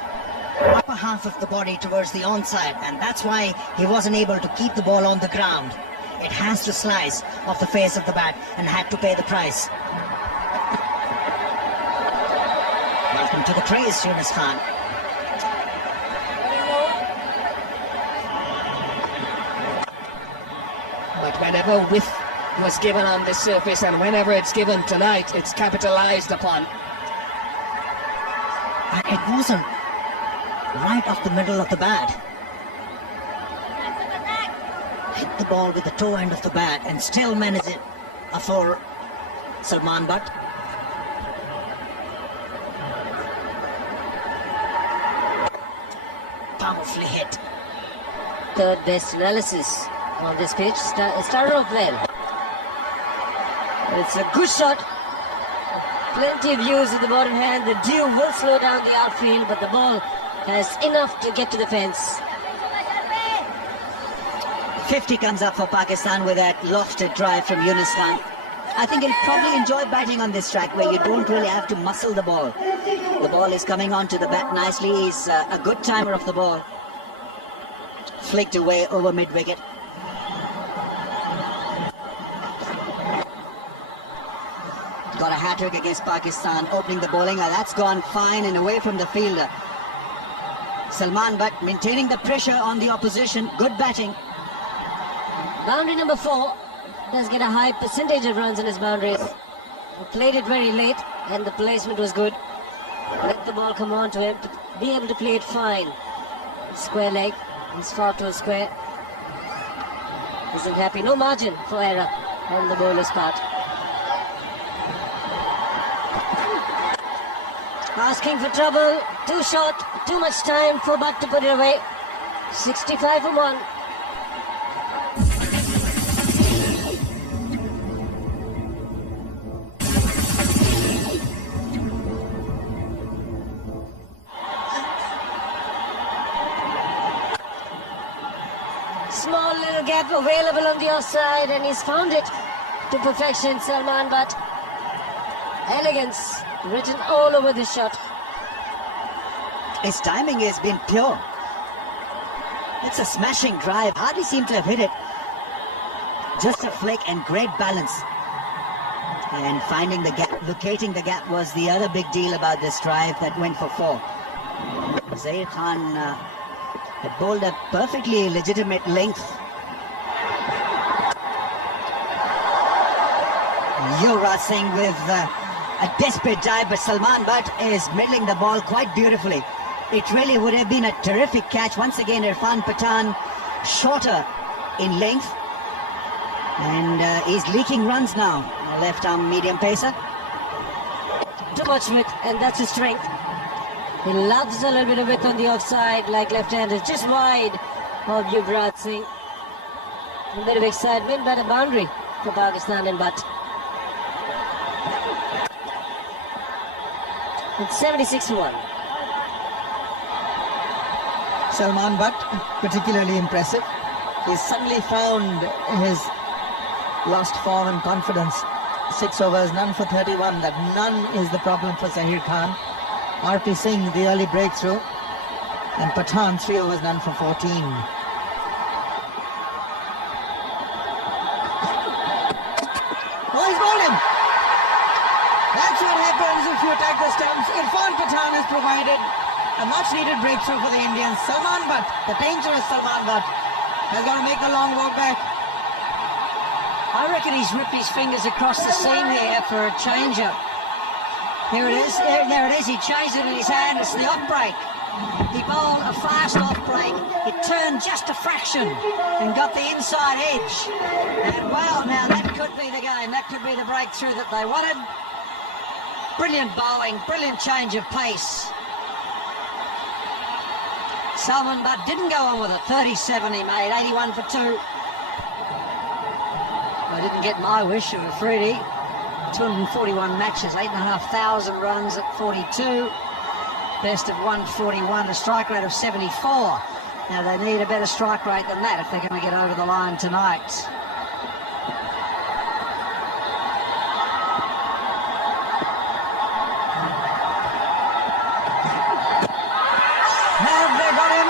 upper half of the body towards the onside, and that's why he wasn't able to keep the ball on the ground. It has to slice off the face of the bat and had to pay the price. Welcome to the crease, Yunus Khan. But whenever width was given on this surface, and whenever it's given tonight, it's capitalized upon. And it wasn't right off the middle of the bat. Hit the ball with the toe end of the bat and still manage it for Salman Butt. Powerfully hit. Third best analysis on this pitch. Started off well. It's a good shot. Plenty of views with the bottom hand. The dew will slow down the outfield, but the ball has enough to get to the fence. 50 comes up for Pakistan with that lofted drive from Yunus Khan. I think he'll probably enjoy batting on this track where you don't really have to muscle the ball. The ball is coming onto the bat nicely. He's a good timer of the ball. Flicked away over mid-wicket. Got a hat-trick against Pakistan, opening the bowling. That's gone fine and away from the fielder. Salman Butt maintaining the pressure on the opposition. Good batting. Boundary number 4 does get a high percentage of runs in his boundaries. He played it very late and the placement was good. Let the ball come on to him to be able to play it fine. Square leg. He's far to a square. Isn't happy. No margin for error on the bowler's part. Asking for trouble. Too short. Too much time for Butt to put it away. 65 for 1. Small little gap available on the offside, and he's found it to perfection. Salman Butt. Elegance written all over this shot. His timing has been pure. It's a smashing drive. Hardly seemed to have hit it. Just a flick and great balance. And finding the gap, locating the gap was the other big deal about this drive that went for 4. Zahir Khan had bowled a perfectly legitimate length. Yuvraj Singh with a desperate dive, but Salman Butt is middling the ball quite beautifully. It really would have been a terrific catch. Once again, Irfan Pathan shorter in length. And he's leaking runs now. Left arm medium pacer. Too much width, and that's his strength. He loves a little bit of width on the offside, like left-handed, just wide of Yuvraj Singh. A bit of excitement, but a boundary for Pakistan and Butt. It's 76 for 1. Salman Butt, particularly impressive. He's suddenly found his lost form and confidence. 6 overs, none for 31. That none is the problem for Zahir Khan. RP Singh, the early breakthrough. And Pathan, 3 overs, none for 14. Oh, he's bowled him! That's what happens if you attack the stumps. Irfan Pathan has provided a much-needed breakthrough for the Indians. Salman Butt, the dangerous Salman Butt, has got to make a long walk back. I reckon he's ripped his fingers across the seam here for a change-up. Here it is. There it is. He changed it in his hand. It's the off break. He bowled a fast off break. It turned just a fraction and got the inside edge. And well, now that could be the game. That could be the breakthrough that they wanted. Brilliant bowling, brilliant change of pace. Salman Butt didn't go on with it. 37 he made, 81 for 2. I didn't get my wish of a Freddie. 241 matches, 8,500 runs at 42. Best of 141, a strike rate of 74. Now they need a better strike rate than that if they're going to get over the line tonight. Have they got him?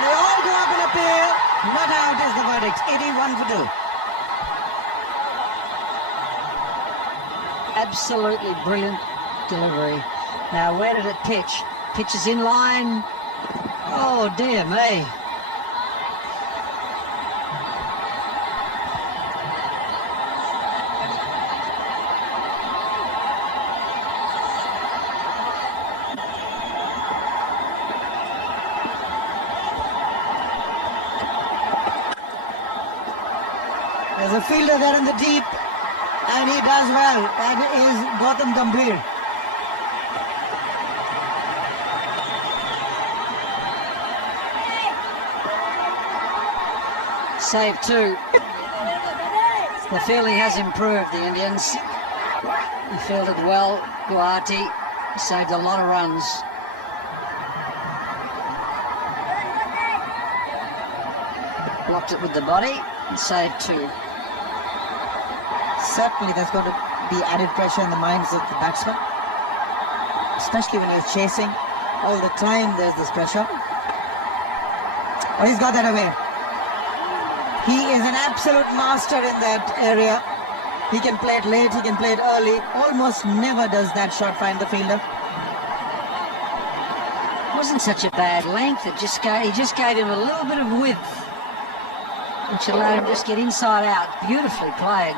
They all go up in a pair. Not out is the verdict. 81 for 2. Absolutely brilliant delivery. Now where did it pitch? Pitches in line. Oh dear me. There's a fielder there in the deep, and he does well. That is Gautam Gambhir. Save 2. The fielding has improved, the Indians. He fielded well. Guwahati saved a lot of runs. Blocked it with the body and saved 2. Certainly there's got to be added pressure in the minds of the batsman, especially when he's chasing. All the time there's this pressure. Oh, he's got that away. He is an absolute master in that area. He can play it late, he can play it early. Almost never does that shot find the fielder. It wasn't such a bad length. He just gave him a little bit of width, which allowed him to just get inside out. Beautifully played.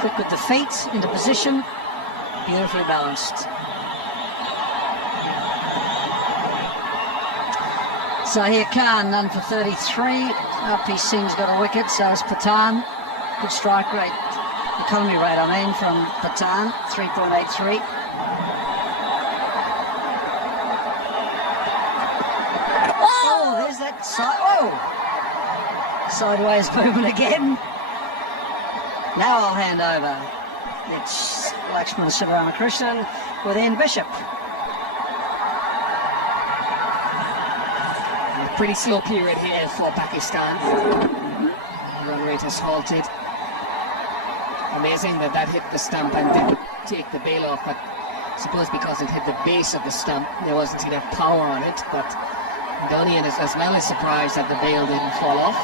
Quick with the feet, into position. Beautifully balanced. Zahir Khan none for 33. RP Singh's got a wicket, so has Pathan. Good strike rate, economy rate I mean, from Pathan, 3.83. Oh, there's that sideways movement again. Now I'll hand over. It's Lakshman Sivaramakrishnan with Ian Bishop. Pretty slow period here for Pakistan. Run rate has halted. Amazing that hit the stump and didn't take the bail off, but I suppose because it hit the base of the stump, there wasn't enough power on it. But Dhoni as well is surprised that the bail didn't fall off.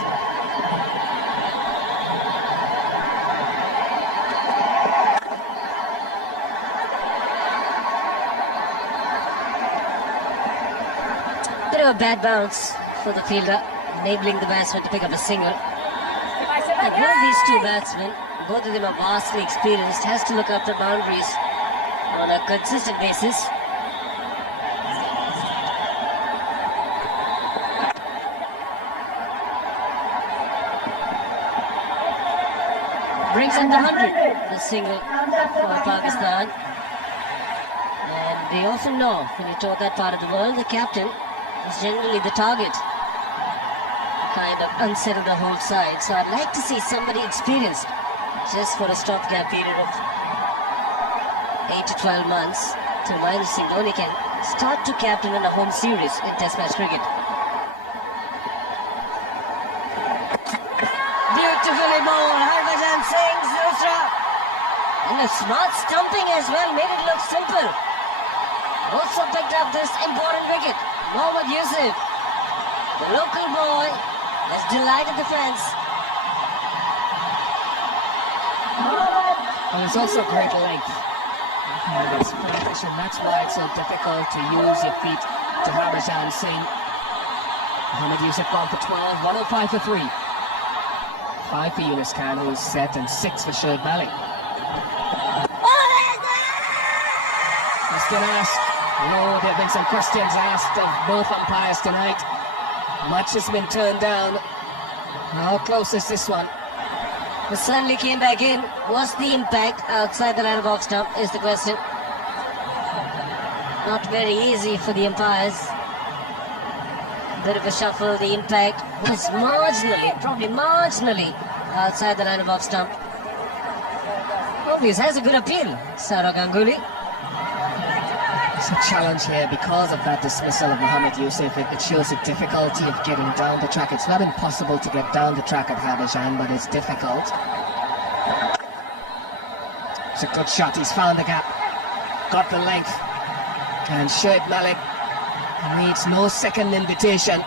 Bit of a bad bounce for the fielder, enabling the batsman to pick up a single. And one of these two batsmen, both of them are vastly experienced, has to look after boundaries on a consistent basis. Brings in the 100, the single for Pakistan. And they often know, when you tour that part of the world, the captain is generally the target. Kind of unsettle the whole side. So I'd like to see somebody experienced, just for a stopgap period of 8 to 12 months, till Mahendra Singh Dhoni can start to captain in a home series in Test match cricket. Beautifully bowled, Harbhajan Singh's Dusra. And a smart stumping as well made it look simple. Also picked up this important wicket. Mohammad Yusuf, the local boy, has delighted the fans. And there's also great length. That's why it's so difficult to use your feet to Harbhajan Singh. Mohammad Yusuf gone for 12, 105 for 3. 5 for Yunus Khan, who's set, and 6 for Shoaib Malik. question asked. No, there have been some questions asked of both umpires tonight. Much has been turned down. How close is this one? The suddenly came back in. What's the impact outside the line of box stump is the question. Not very easy for the umpires. Bit of a shuffle. The impact was marginally, probably marginally outside the line of box stump. Obvious has a good appeal, Saurav Ganguly. It's a challenge here because of that dismissal of Mohammad Yusuf. It shows the difficulty of getting down the track. It's not impossible to get down the track at Habashan, but it's difficult. It's a good shot. He's found the gap, got the length, and Shoaib Malik needs no second invitation.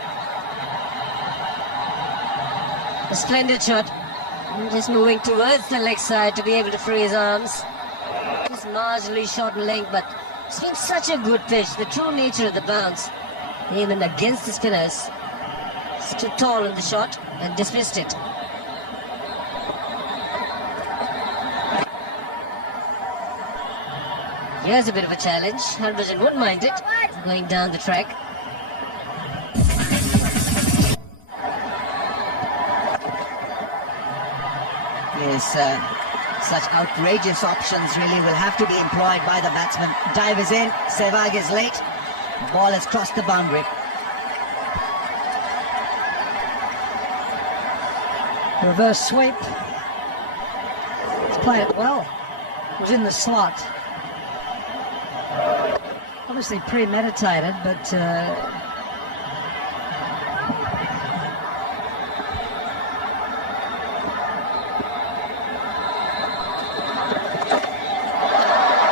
A splendid shot. Just moving towards the leg side to be able to free his arms. Just marginally short in length, but it's been such a good pitch. The true nature of the bounce, even against the spinners, stood tall in the shot and dismissed it. Here's a bit of a challenge. Harbhajan wouldn't mind it, going down the track. Yes, such outrageous options really will have to be employed by the batsman. Dive is in, Sehwag is late, ball has crossed the boundary. Reverse sweep. He's played it well. It was in the slot. Obviously premeditated, but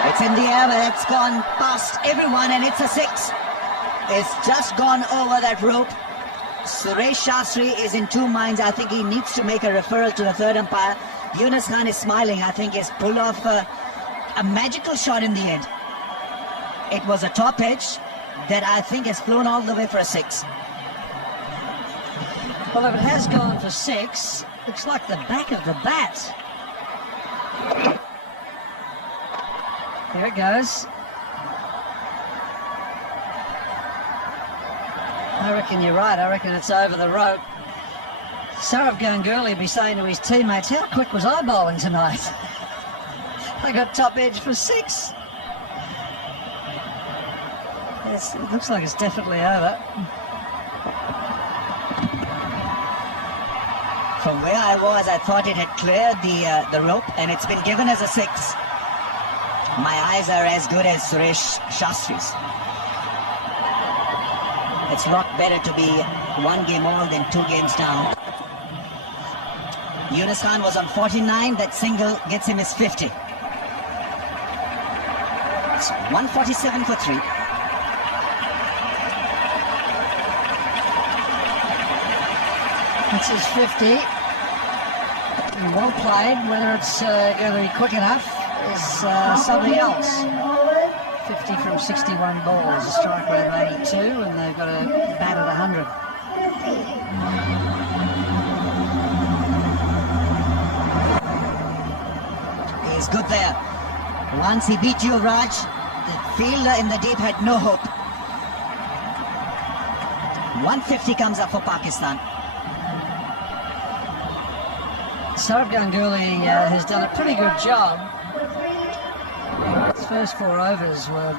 it's in the air, but it's gone past everyone, and it's a six. It's just gone over that rope. Suresh Shastri is in two minds. I think he needs to make a referral to the third umpire. Yunus Khan is smiling. I think he's pulled off a magical shot in the end. It was a top edge that I think has flown all the way for a six. well, if it has gone for six, looks like the back of the bat. There it goes. I reckon you're right. I reckon it's over the rope. Saurav Ganguly will be saying to his teammates, how quick was I bowling tonight? I got top edge for six. Yes, it looks like it's definitely over. From where I was, I thought it had cleared the rope, and it's been given as a six. My eyes are as good as Suresh Shastri's. It's a lot better to be one game all than 2 games down. Yunus Khan was on 49. That single gets him his 50. It's 147 for 3. That's his 50. Well played. Whether it's going to be quick enough is something else. 50 from 61 balls, a strike rate of 82, and they've got a bat at 100. He's good there. Once he beat Yuvraj, the fielder in the deep had no hope. 150 comes up for Pakistan. Saurav Ganguly has done a pretty good job. His first 4 overs were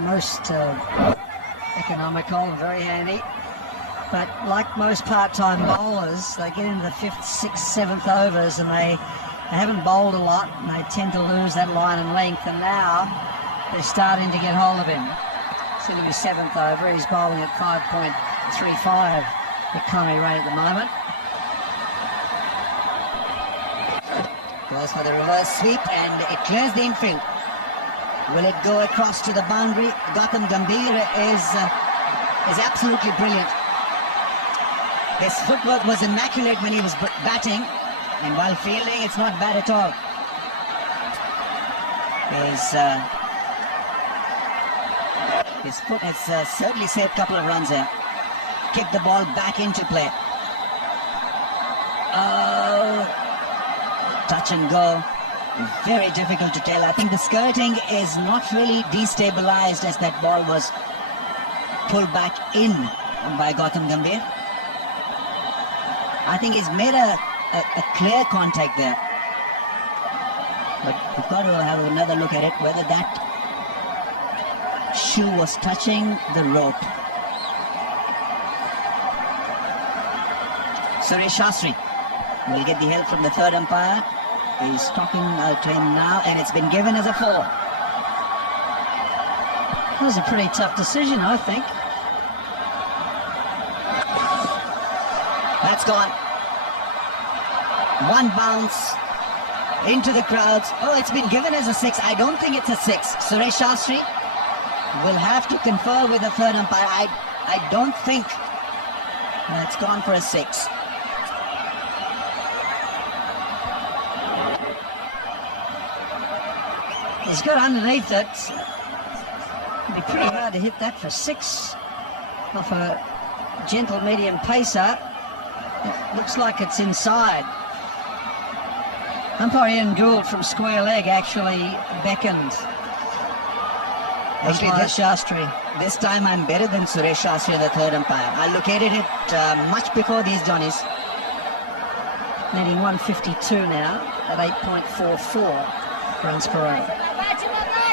most economical and very handy. But like most part-time bowlers, they get into the 5th, 6th, 7th overs and they haven't bowled a lot and they tend to lose that line and length, and now they're starting to get hold of him. It's into his 7th over. He's bowling at 5.35 economy rate at the moment. Goes for the reverse sweep and it clears the infield. Will it go across to the boundary? Gautam Gambhir is absolutely brilliant. His footwork was immaculate when he was batting, and while fielding, it's not bad at all. His foot has certainly saved a couple of runs there. Kicked the ball back into play. Oh, touch and go. Very difficult to tell. I think the skirting is not really destabilized as that ball was pulled back in by Gautam Gambhir. I think he's made a clear contact there. But we've got to have another look at it, whether that shoe was touching the rope. Suresh Shastri will get the help from the third umpire. He's talking to him now, and it's been given as a 4. That was a pretty tough decision, I think. That's gone. One bounce into the crowds. Oh, it's been given as a 6. I don't think it's a 6. Suresh Shastri will have to confer with the third umpire. I don't think it's gone for a 6. He's got underneath it. It'd be pretty hard to hit that for 6 off a gentle medium pacer. It looks like it's inside. Umpire Ian Gould from square leg actually beckoned. Actually, Shastri. This time I'm better than Suresh Shastri, the third umpire. I located it much before these Johnnies. Needing 152 now at 8.44 runs per over.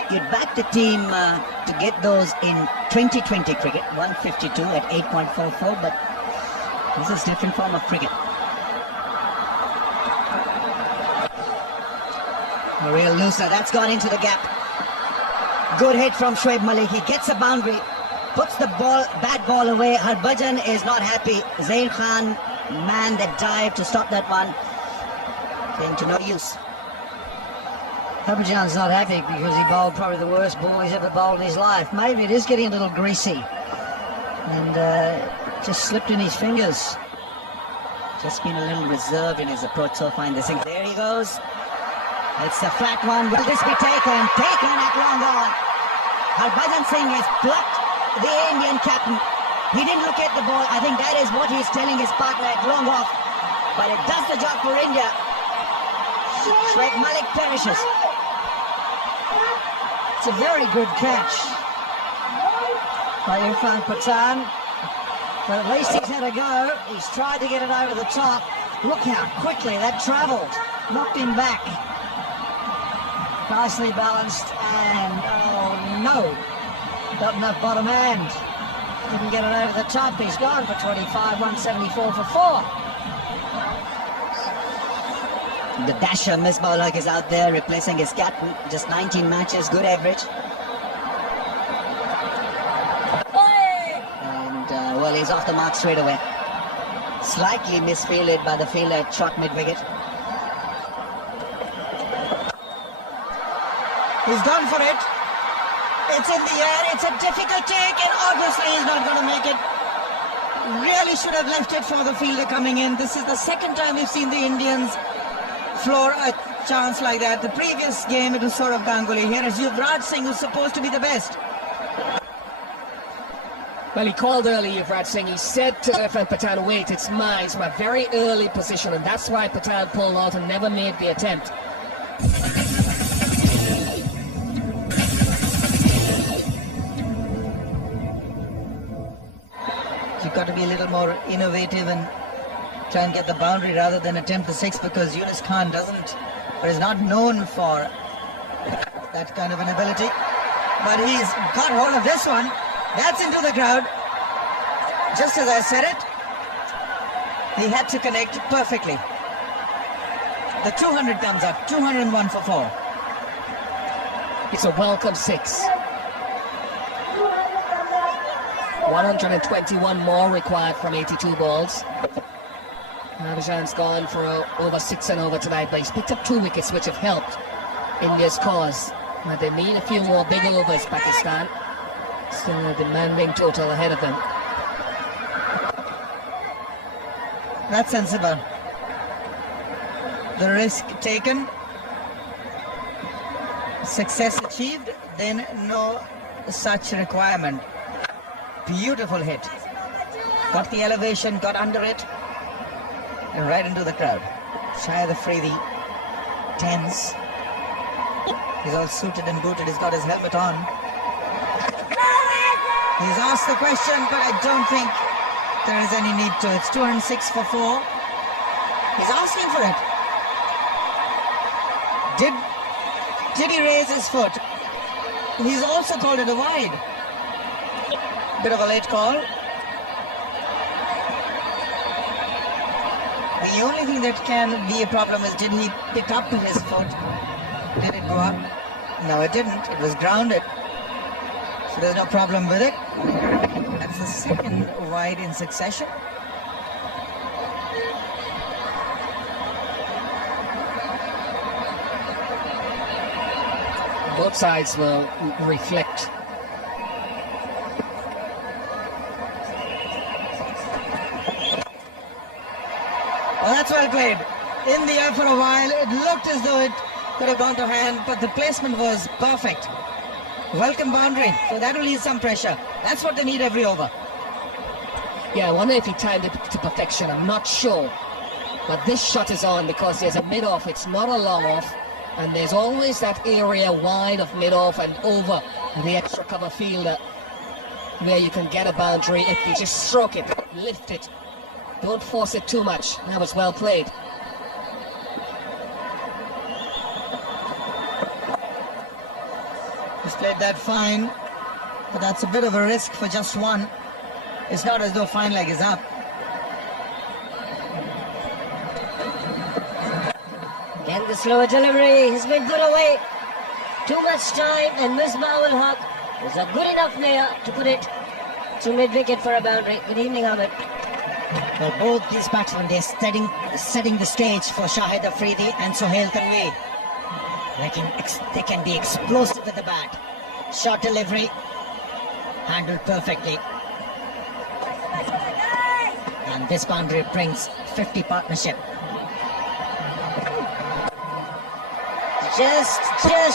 You'd back the team to get those in 2020 cricket, 152 at 8.44, but this is a different form of cricket. A real looser, that's gone into the gap. Good hit from Shoaib Malik, he gets a boundary, puts the bad ball away. Harbhajan is not happy. Zair Khan, man that dived to stop that one, came to no use. Harbhajan's not happy because he bowled probably the worst ball he's ever bowled in his life. Maybe it is getting a little greasy and just slipped in his fingers. Just been a little reserved in his approach so far in this thing. There he goes. It's a flat one. Will this be taken? Taken at long on. Harbhajan Singh has plucked the Indian captain. He didn't look at the ball. I think that is what he's telling his partner at long off. But it does the job for India. Shoaib Malik perishes. It's a very good catch by Irfan Pathan. But at least he's had a go. He's tried to get it over the top. Look how quickly that travelled. Knocked him back. Nicely balanced, and oh no, not enough bottom hand. Didn't get it over the top. He's gone for 25, 174 for 4. The dasher Misbah Ulaq is out there replacing his captain. Just 19 matches, good average. And well, he's off the mark straight away. Slightly misfielded by the fielder at short mid-wicket. He's gone for it. It's in the air. It's a difficult take, and obviously he's not going to make it. Really should have left it for the fielder coming in. This is the second time we've seen the Indians floor a chance like that. The previous game it was Saurav Ganguly. Here is Yuvraj Singh, who's supposed to be the best. Well, he called early, Yuvraj Singh. He said to Irfan Pathan, wait, it's mine. It's my very early position, and that's why Pathan pulled out and never made the attempt. You've got to be a little more innovative and try and get the boundary rather than attempt the 6, because Yunus Khan doesn't, or is not known for that kind of an ability. But he's got hold of this one. That's into the crowd. Just as I said it, he had to connect perfectly. The 200 comes up, 201 for 4. It's a welcome 6. 121 more required from 82 balls. Harbhajan's gone for over 6 and over tonight, but he's picked up 2 wickets which have helped India's cause. But they need a few more big overs, Pakistan. Still a demanding total ahead of them. That's sensible. The risk taken, success achieved, then no such requirement. Beautiful hit. Got the elevation, got under it, and right into the crowd. Shahid Afridi, tense. He's all suited and booted. He's got his helmet on. He's asked the question, but I don't think there is any need to. It's 206 for 4. He's asking for it. Did he raise his foot? He's also called it a wide. Bit of a late call. The only thing that can be a problem is, did he pick up his foot? Did it go up? No, it didn't. It was grounded. So there's no problem with it. That's the second wide in succession. Both sides will reflect. Well, that's well played. In the air for a while, it looked as though it could have gone to hand, but the placement was perfect. Welcome boundary, so that will ease some pressure. That's what they need every over. Yeah, I wonder if he timed it to perfection. I'm not sure. But this shot is on because there's a mid-off. It's not a long off. And there's always that area wide of mid-off and over the extra cover fielder where you can get a boundary if you just stroke it, lift it. Don't force it too much. That was well played. He's played that fine, but that's a bit of a risk for just one. It's not as though fine leg is up. Again, the slower delivery. He's been good away. Too much time, and Misbah will hug. He's a good enough player to put it to mid-wicket for a boundary. Good evening, Ahmed. Well, both these batsmen, they're setting the stage for Shahid Afridi and Sohail Tanvi. They can be explosive with the bat. Short delivery, handled perfectly. And this boundary brings 50 partnership. Just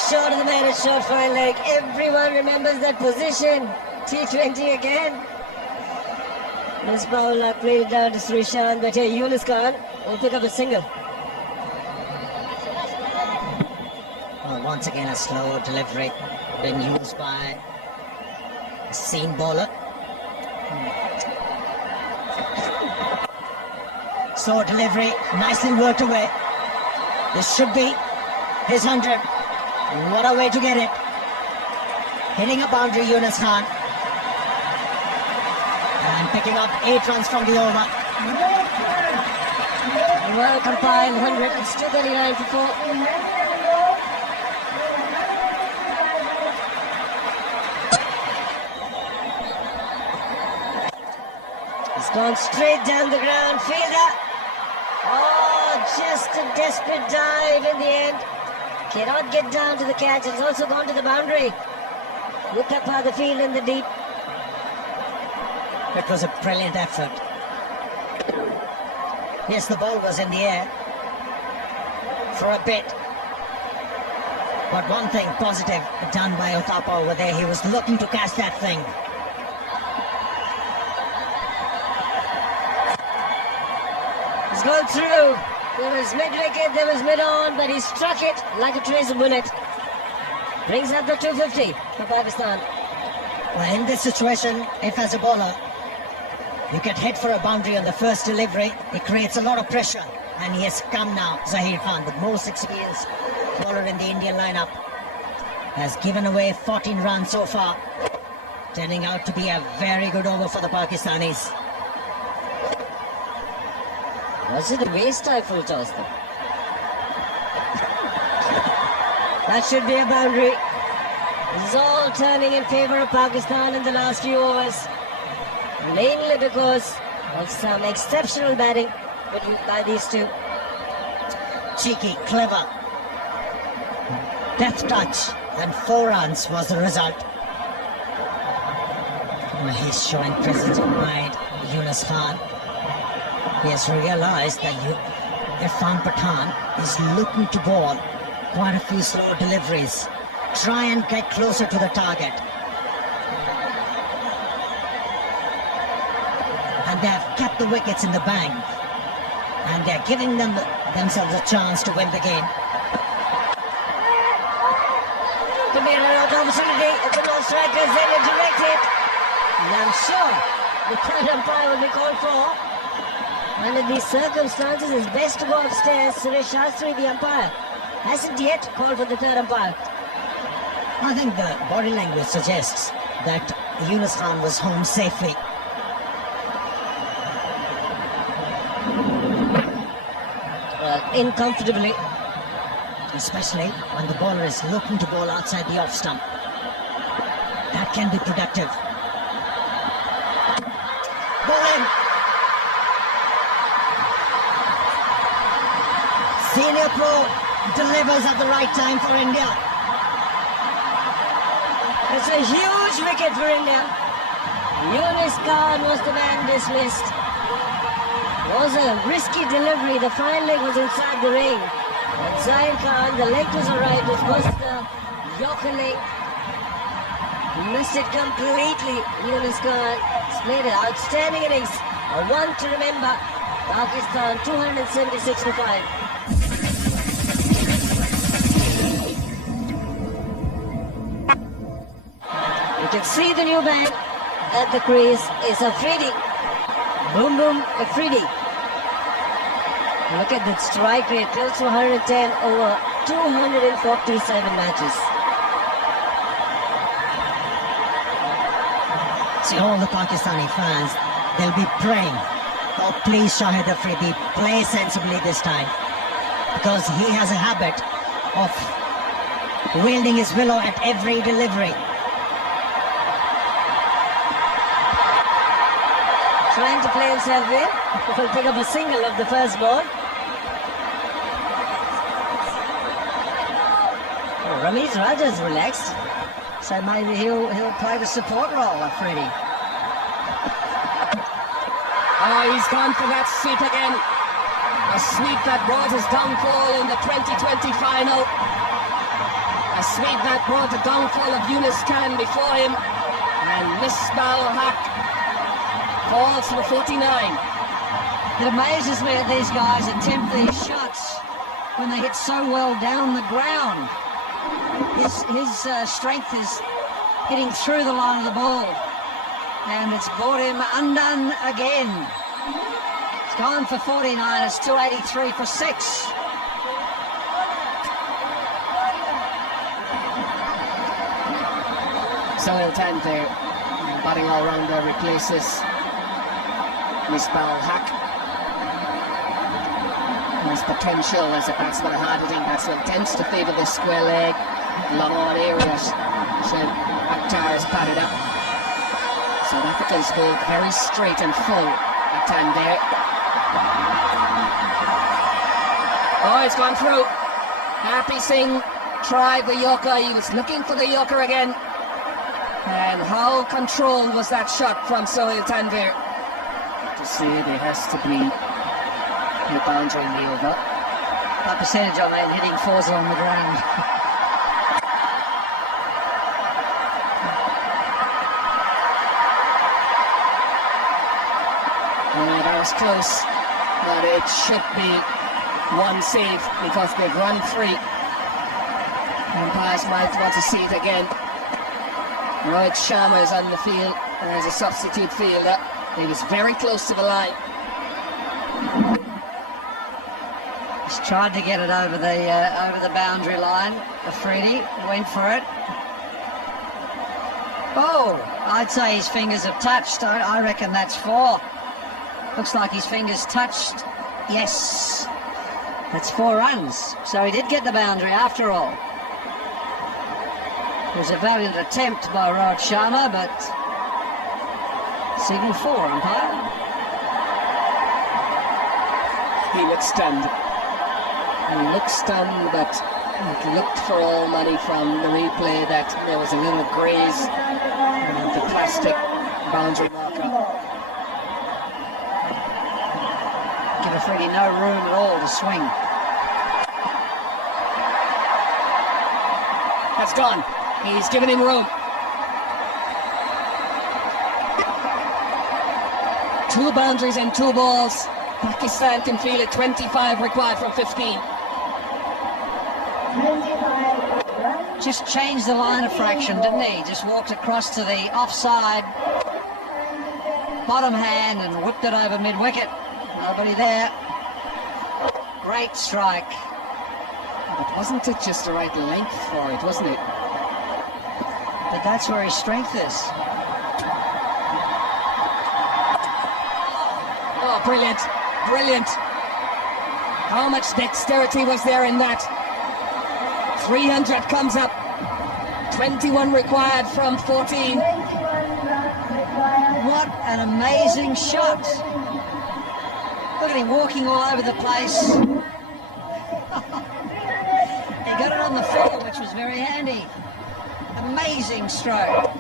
short of the man at short fine leg. Everyone remembers that position. T20 again. Misbah played it down to Srishan, but here Yunus Khan will pick up a single. Well, once again a slow delivery being used by a seam bowler. Slow delivery, nicely worked away. This should be his 100. What a way to get it. Hitting a boundary, Yunus Khan. And picking up 8 runs from the over. Well compiled 100. It's 239 for 4. He's gone straight down the ground. Fielder. Oh, just a desperate dive in the end. Cannot get down to the catch. It's also gone to the boundary. Looked up by the field in the deep. It was a brilliant effort. Yes, the ball was in the air for a bit. But one thing positive done by Uthappa over there, he was looking to catch that thing. He's gone through. There was mid-wicket, there was mid-on, but he struck it like a tracer bullet. Brings up the 250 for Pakistan. Well, in this situation, if as a bowler, you get hit for a boundary on the first delivery, it creates a lot of pressure. And he has come now, Zaheer Khan, the most experienced bowler in the Indian lineup. Has given away 14 runs so far, turning out to be a very good over for the Pakistanis. Was it a waste time full toss though? That should be a boundary. This is all turning in favour of Pakistan in the last few overs. Mainly because of some exceptional batting by these two. Cheeky, clever, death touch, and 4 runs was the result. Well, he's showing presence of mind, Yunus Khan. He has realised that Irfan Pathan is looking to bowl quite a few slow deliveries. Try and get closer to the target. And they have kept the wickets in the bank. And they're giving themselves a chance to win the game. both strikers then to direct it. And I'm sure the third umpire will be called for. Under these circumstances, it's best to go upstairs. Suresh Shastri, the umpire, hasn't yet called for the third umpire. I think the body language suggests that Yunus Khan was home safely. In comfortably. Especially when the bowler is looking to bowl outside the off stump. That can be productive. Ball in. Senior pro delivers at the right time for India. It's a huge wicket for India. Yunus Khan was the man dismissed. It was a risky delivery. The fine leg was inside the ring. But Zain Khan, the leg was alright. It was the Yorker leg. He missed it completely. Yunus Khan played an outstanding innings. A one to remember. Pakistan 276 for 5. You can see the new man at the crease is Afridi. Boom boom Afridi. Look at the strike rate, close to 110 over 247 matches. See, all the Pakistani fans, they'll be praying, oh please Shahid Afridi, play sensibly this time. Because he has a habit of wielding his willow at every delivery. Trying to play himself in. He'll pick up a single of the first ball. Ramiz Raja's relaxed, so maybe he'll play the support role, Afridi. Oh, he's gone for that sweep again. A sweep that brought his downfall in the 2020 final. A sweep that brought the downfall of Yunus Khan before him. And Misbah Haq falls for 49. It amazes me that these guys attempt these shots when they hit so well down the ground. His strength is hitting through the line of the ball, and it's brought him undone again. It's gone for 49. It's 283 for 6. Sohail Tanvir, batting all-rounder, replaces Misbah Haq. His potential as a batsman, a hard-hitting batsman, tends to favour the square leg, long on areas. So Akhtar is batted up. South Africa's bowled very straight and full at Tanvir. Oh, it's gone through. Happy Singh tried the Yorker. He was looking for the Yorker again. And how controlled was that shot from Sohail Tanvir? To say there has to be a boundary in the over. That percentage on that hitting fours on the ground. That was close, but it should be one save because they've run free. Umpires might want to see it again. Rohit Sharma is on the field as a substitute fielder. He was very close to the line. He's tried to get it over the boundary line. Afridi went for it. Oh, I'd say his fingers have touched. I reckon that's 4. Looks like his fingers touched. Yes, that's 4 runs. So he did get the boundary after all. It was a valiant attempt by Rohit Sharma, but signal 4, umpire. He looked stunned. But it looked for all money from the replay that there was a little graze of the plastic boundary marker. Give Afridi no room at all to swing. That's gone. He's given him room. 2 boundaries and 2 balls. Pakistan can feel it. 25 required from 15. just changed the line of fraction, didn't he? Just walked across to the offside bottom hand and whipped it over mid-wicket. Nobody there. Great strike. But wasn't it just the right length for it, wasn't it? But that's where his strength is. Oh, brilliant, brilliant. How much dexterity was there in that? 300 comes up. 21 required from 14. What an amazing shot. Look at him walking all over the place. He got it on the field, which was very handy. Amazing stroke.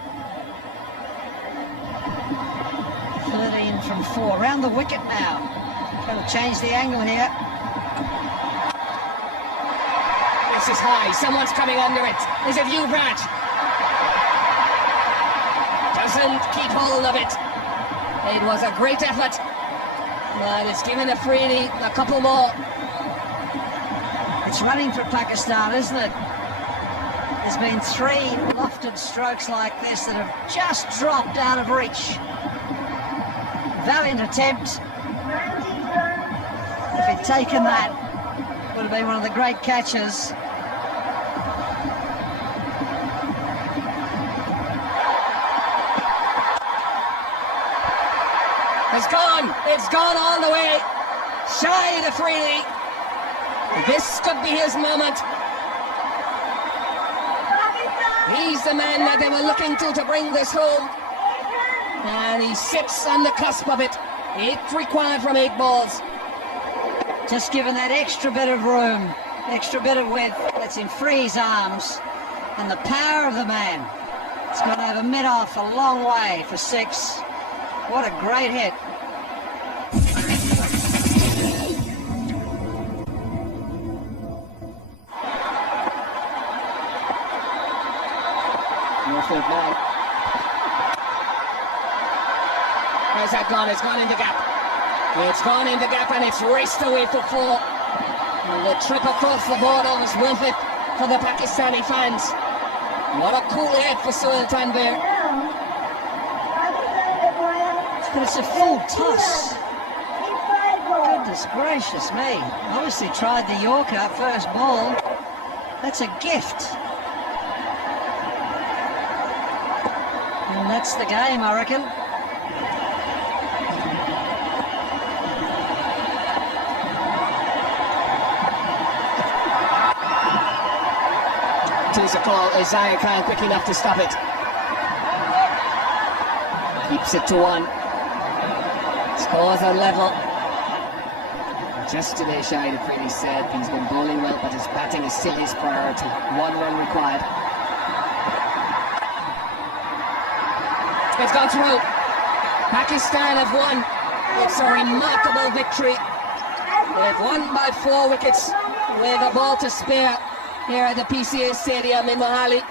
13 from 4. Around the wicket now. Got to change the angle here. This is high. Someone's coming under it. Is it Yuvraj? Doesn't keep hold of it. It was a great effort. But it's given Afridi a couple more. It's running for Pakistan, isn't it? There's been 3 lofted strokes like this that have just dropped out of reach. Valiant attempt. If he'd taken that, would have been one of the great catches. It's gone all the way. Shahid Afridi. This could be his moment. He's the man that they were looking to bring this home. And he sits on the cusp of it. 8 required from 8 balls. Just given that extra bit of room, extra bit of width, lets him free his arms. And the power of the man. It's gone over mid-off a long way for 6. What a great hit. Now. Where's that gone? It's gone in the gap. It's gone in the gap and it's raced away for 4. And the trip across the border was worth it for the Pakistani fans. What a cool hit for Sohail Tanvir. But it's a full toss. Goodness gracious me. Obviously tried the Yorker first ball. That's a gift. And that's the game, I reckon. Tis a call. Isaiah Khan quick enough to stop it. Keeps it to 1. Scores are level. Just today, Shahid Afridi said he's been bowling well, but his batting is still his priority. 1 run required. It's gone through. Pakistan have won. It's a remarkable victory. They've won by 4 wickets with a ball to spare here at the PCA Stadium in Mohali.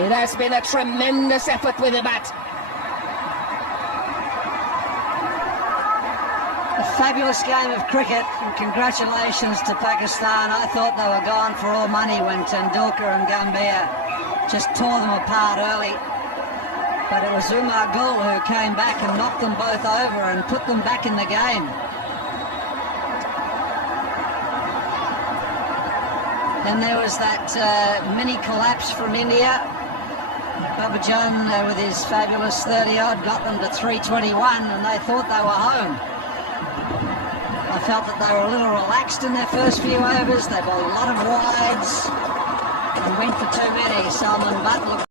It has been a tremendous effort with the bat. A fabulous game of cricket, and congratulations to Pakistan. I thought they were gone for all money when Tendulkar and Gambhir just tore them apart early. But it was Umar Gul who came back and knocked them both over and put them back in the game. Then there was that mini collapse from India. Babajan with his fabulous 30-odd got them to 321 and they thought they were home. I felt that they were a little relaxed in their first few overs. They bowled a lot of wides and went for too many. Salman Butt looked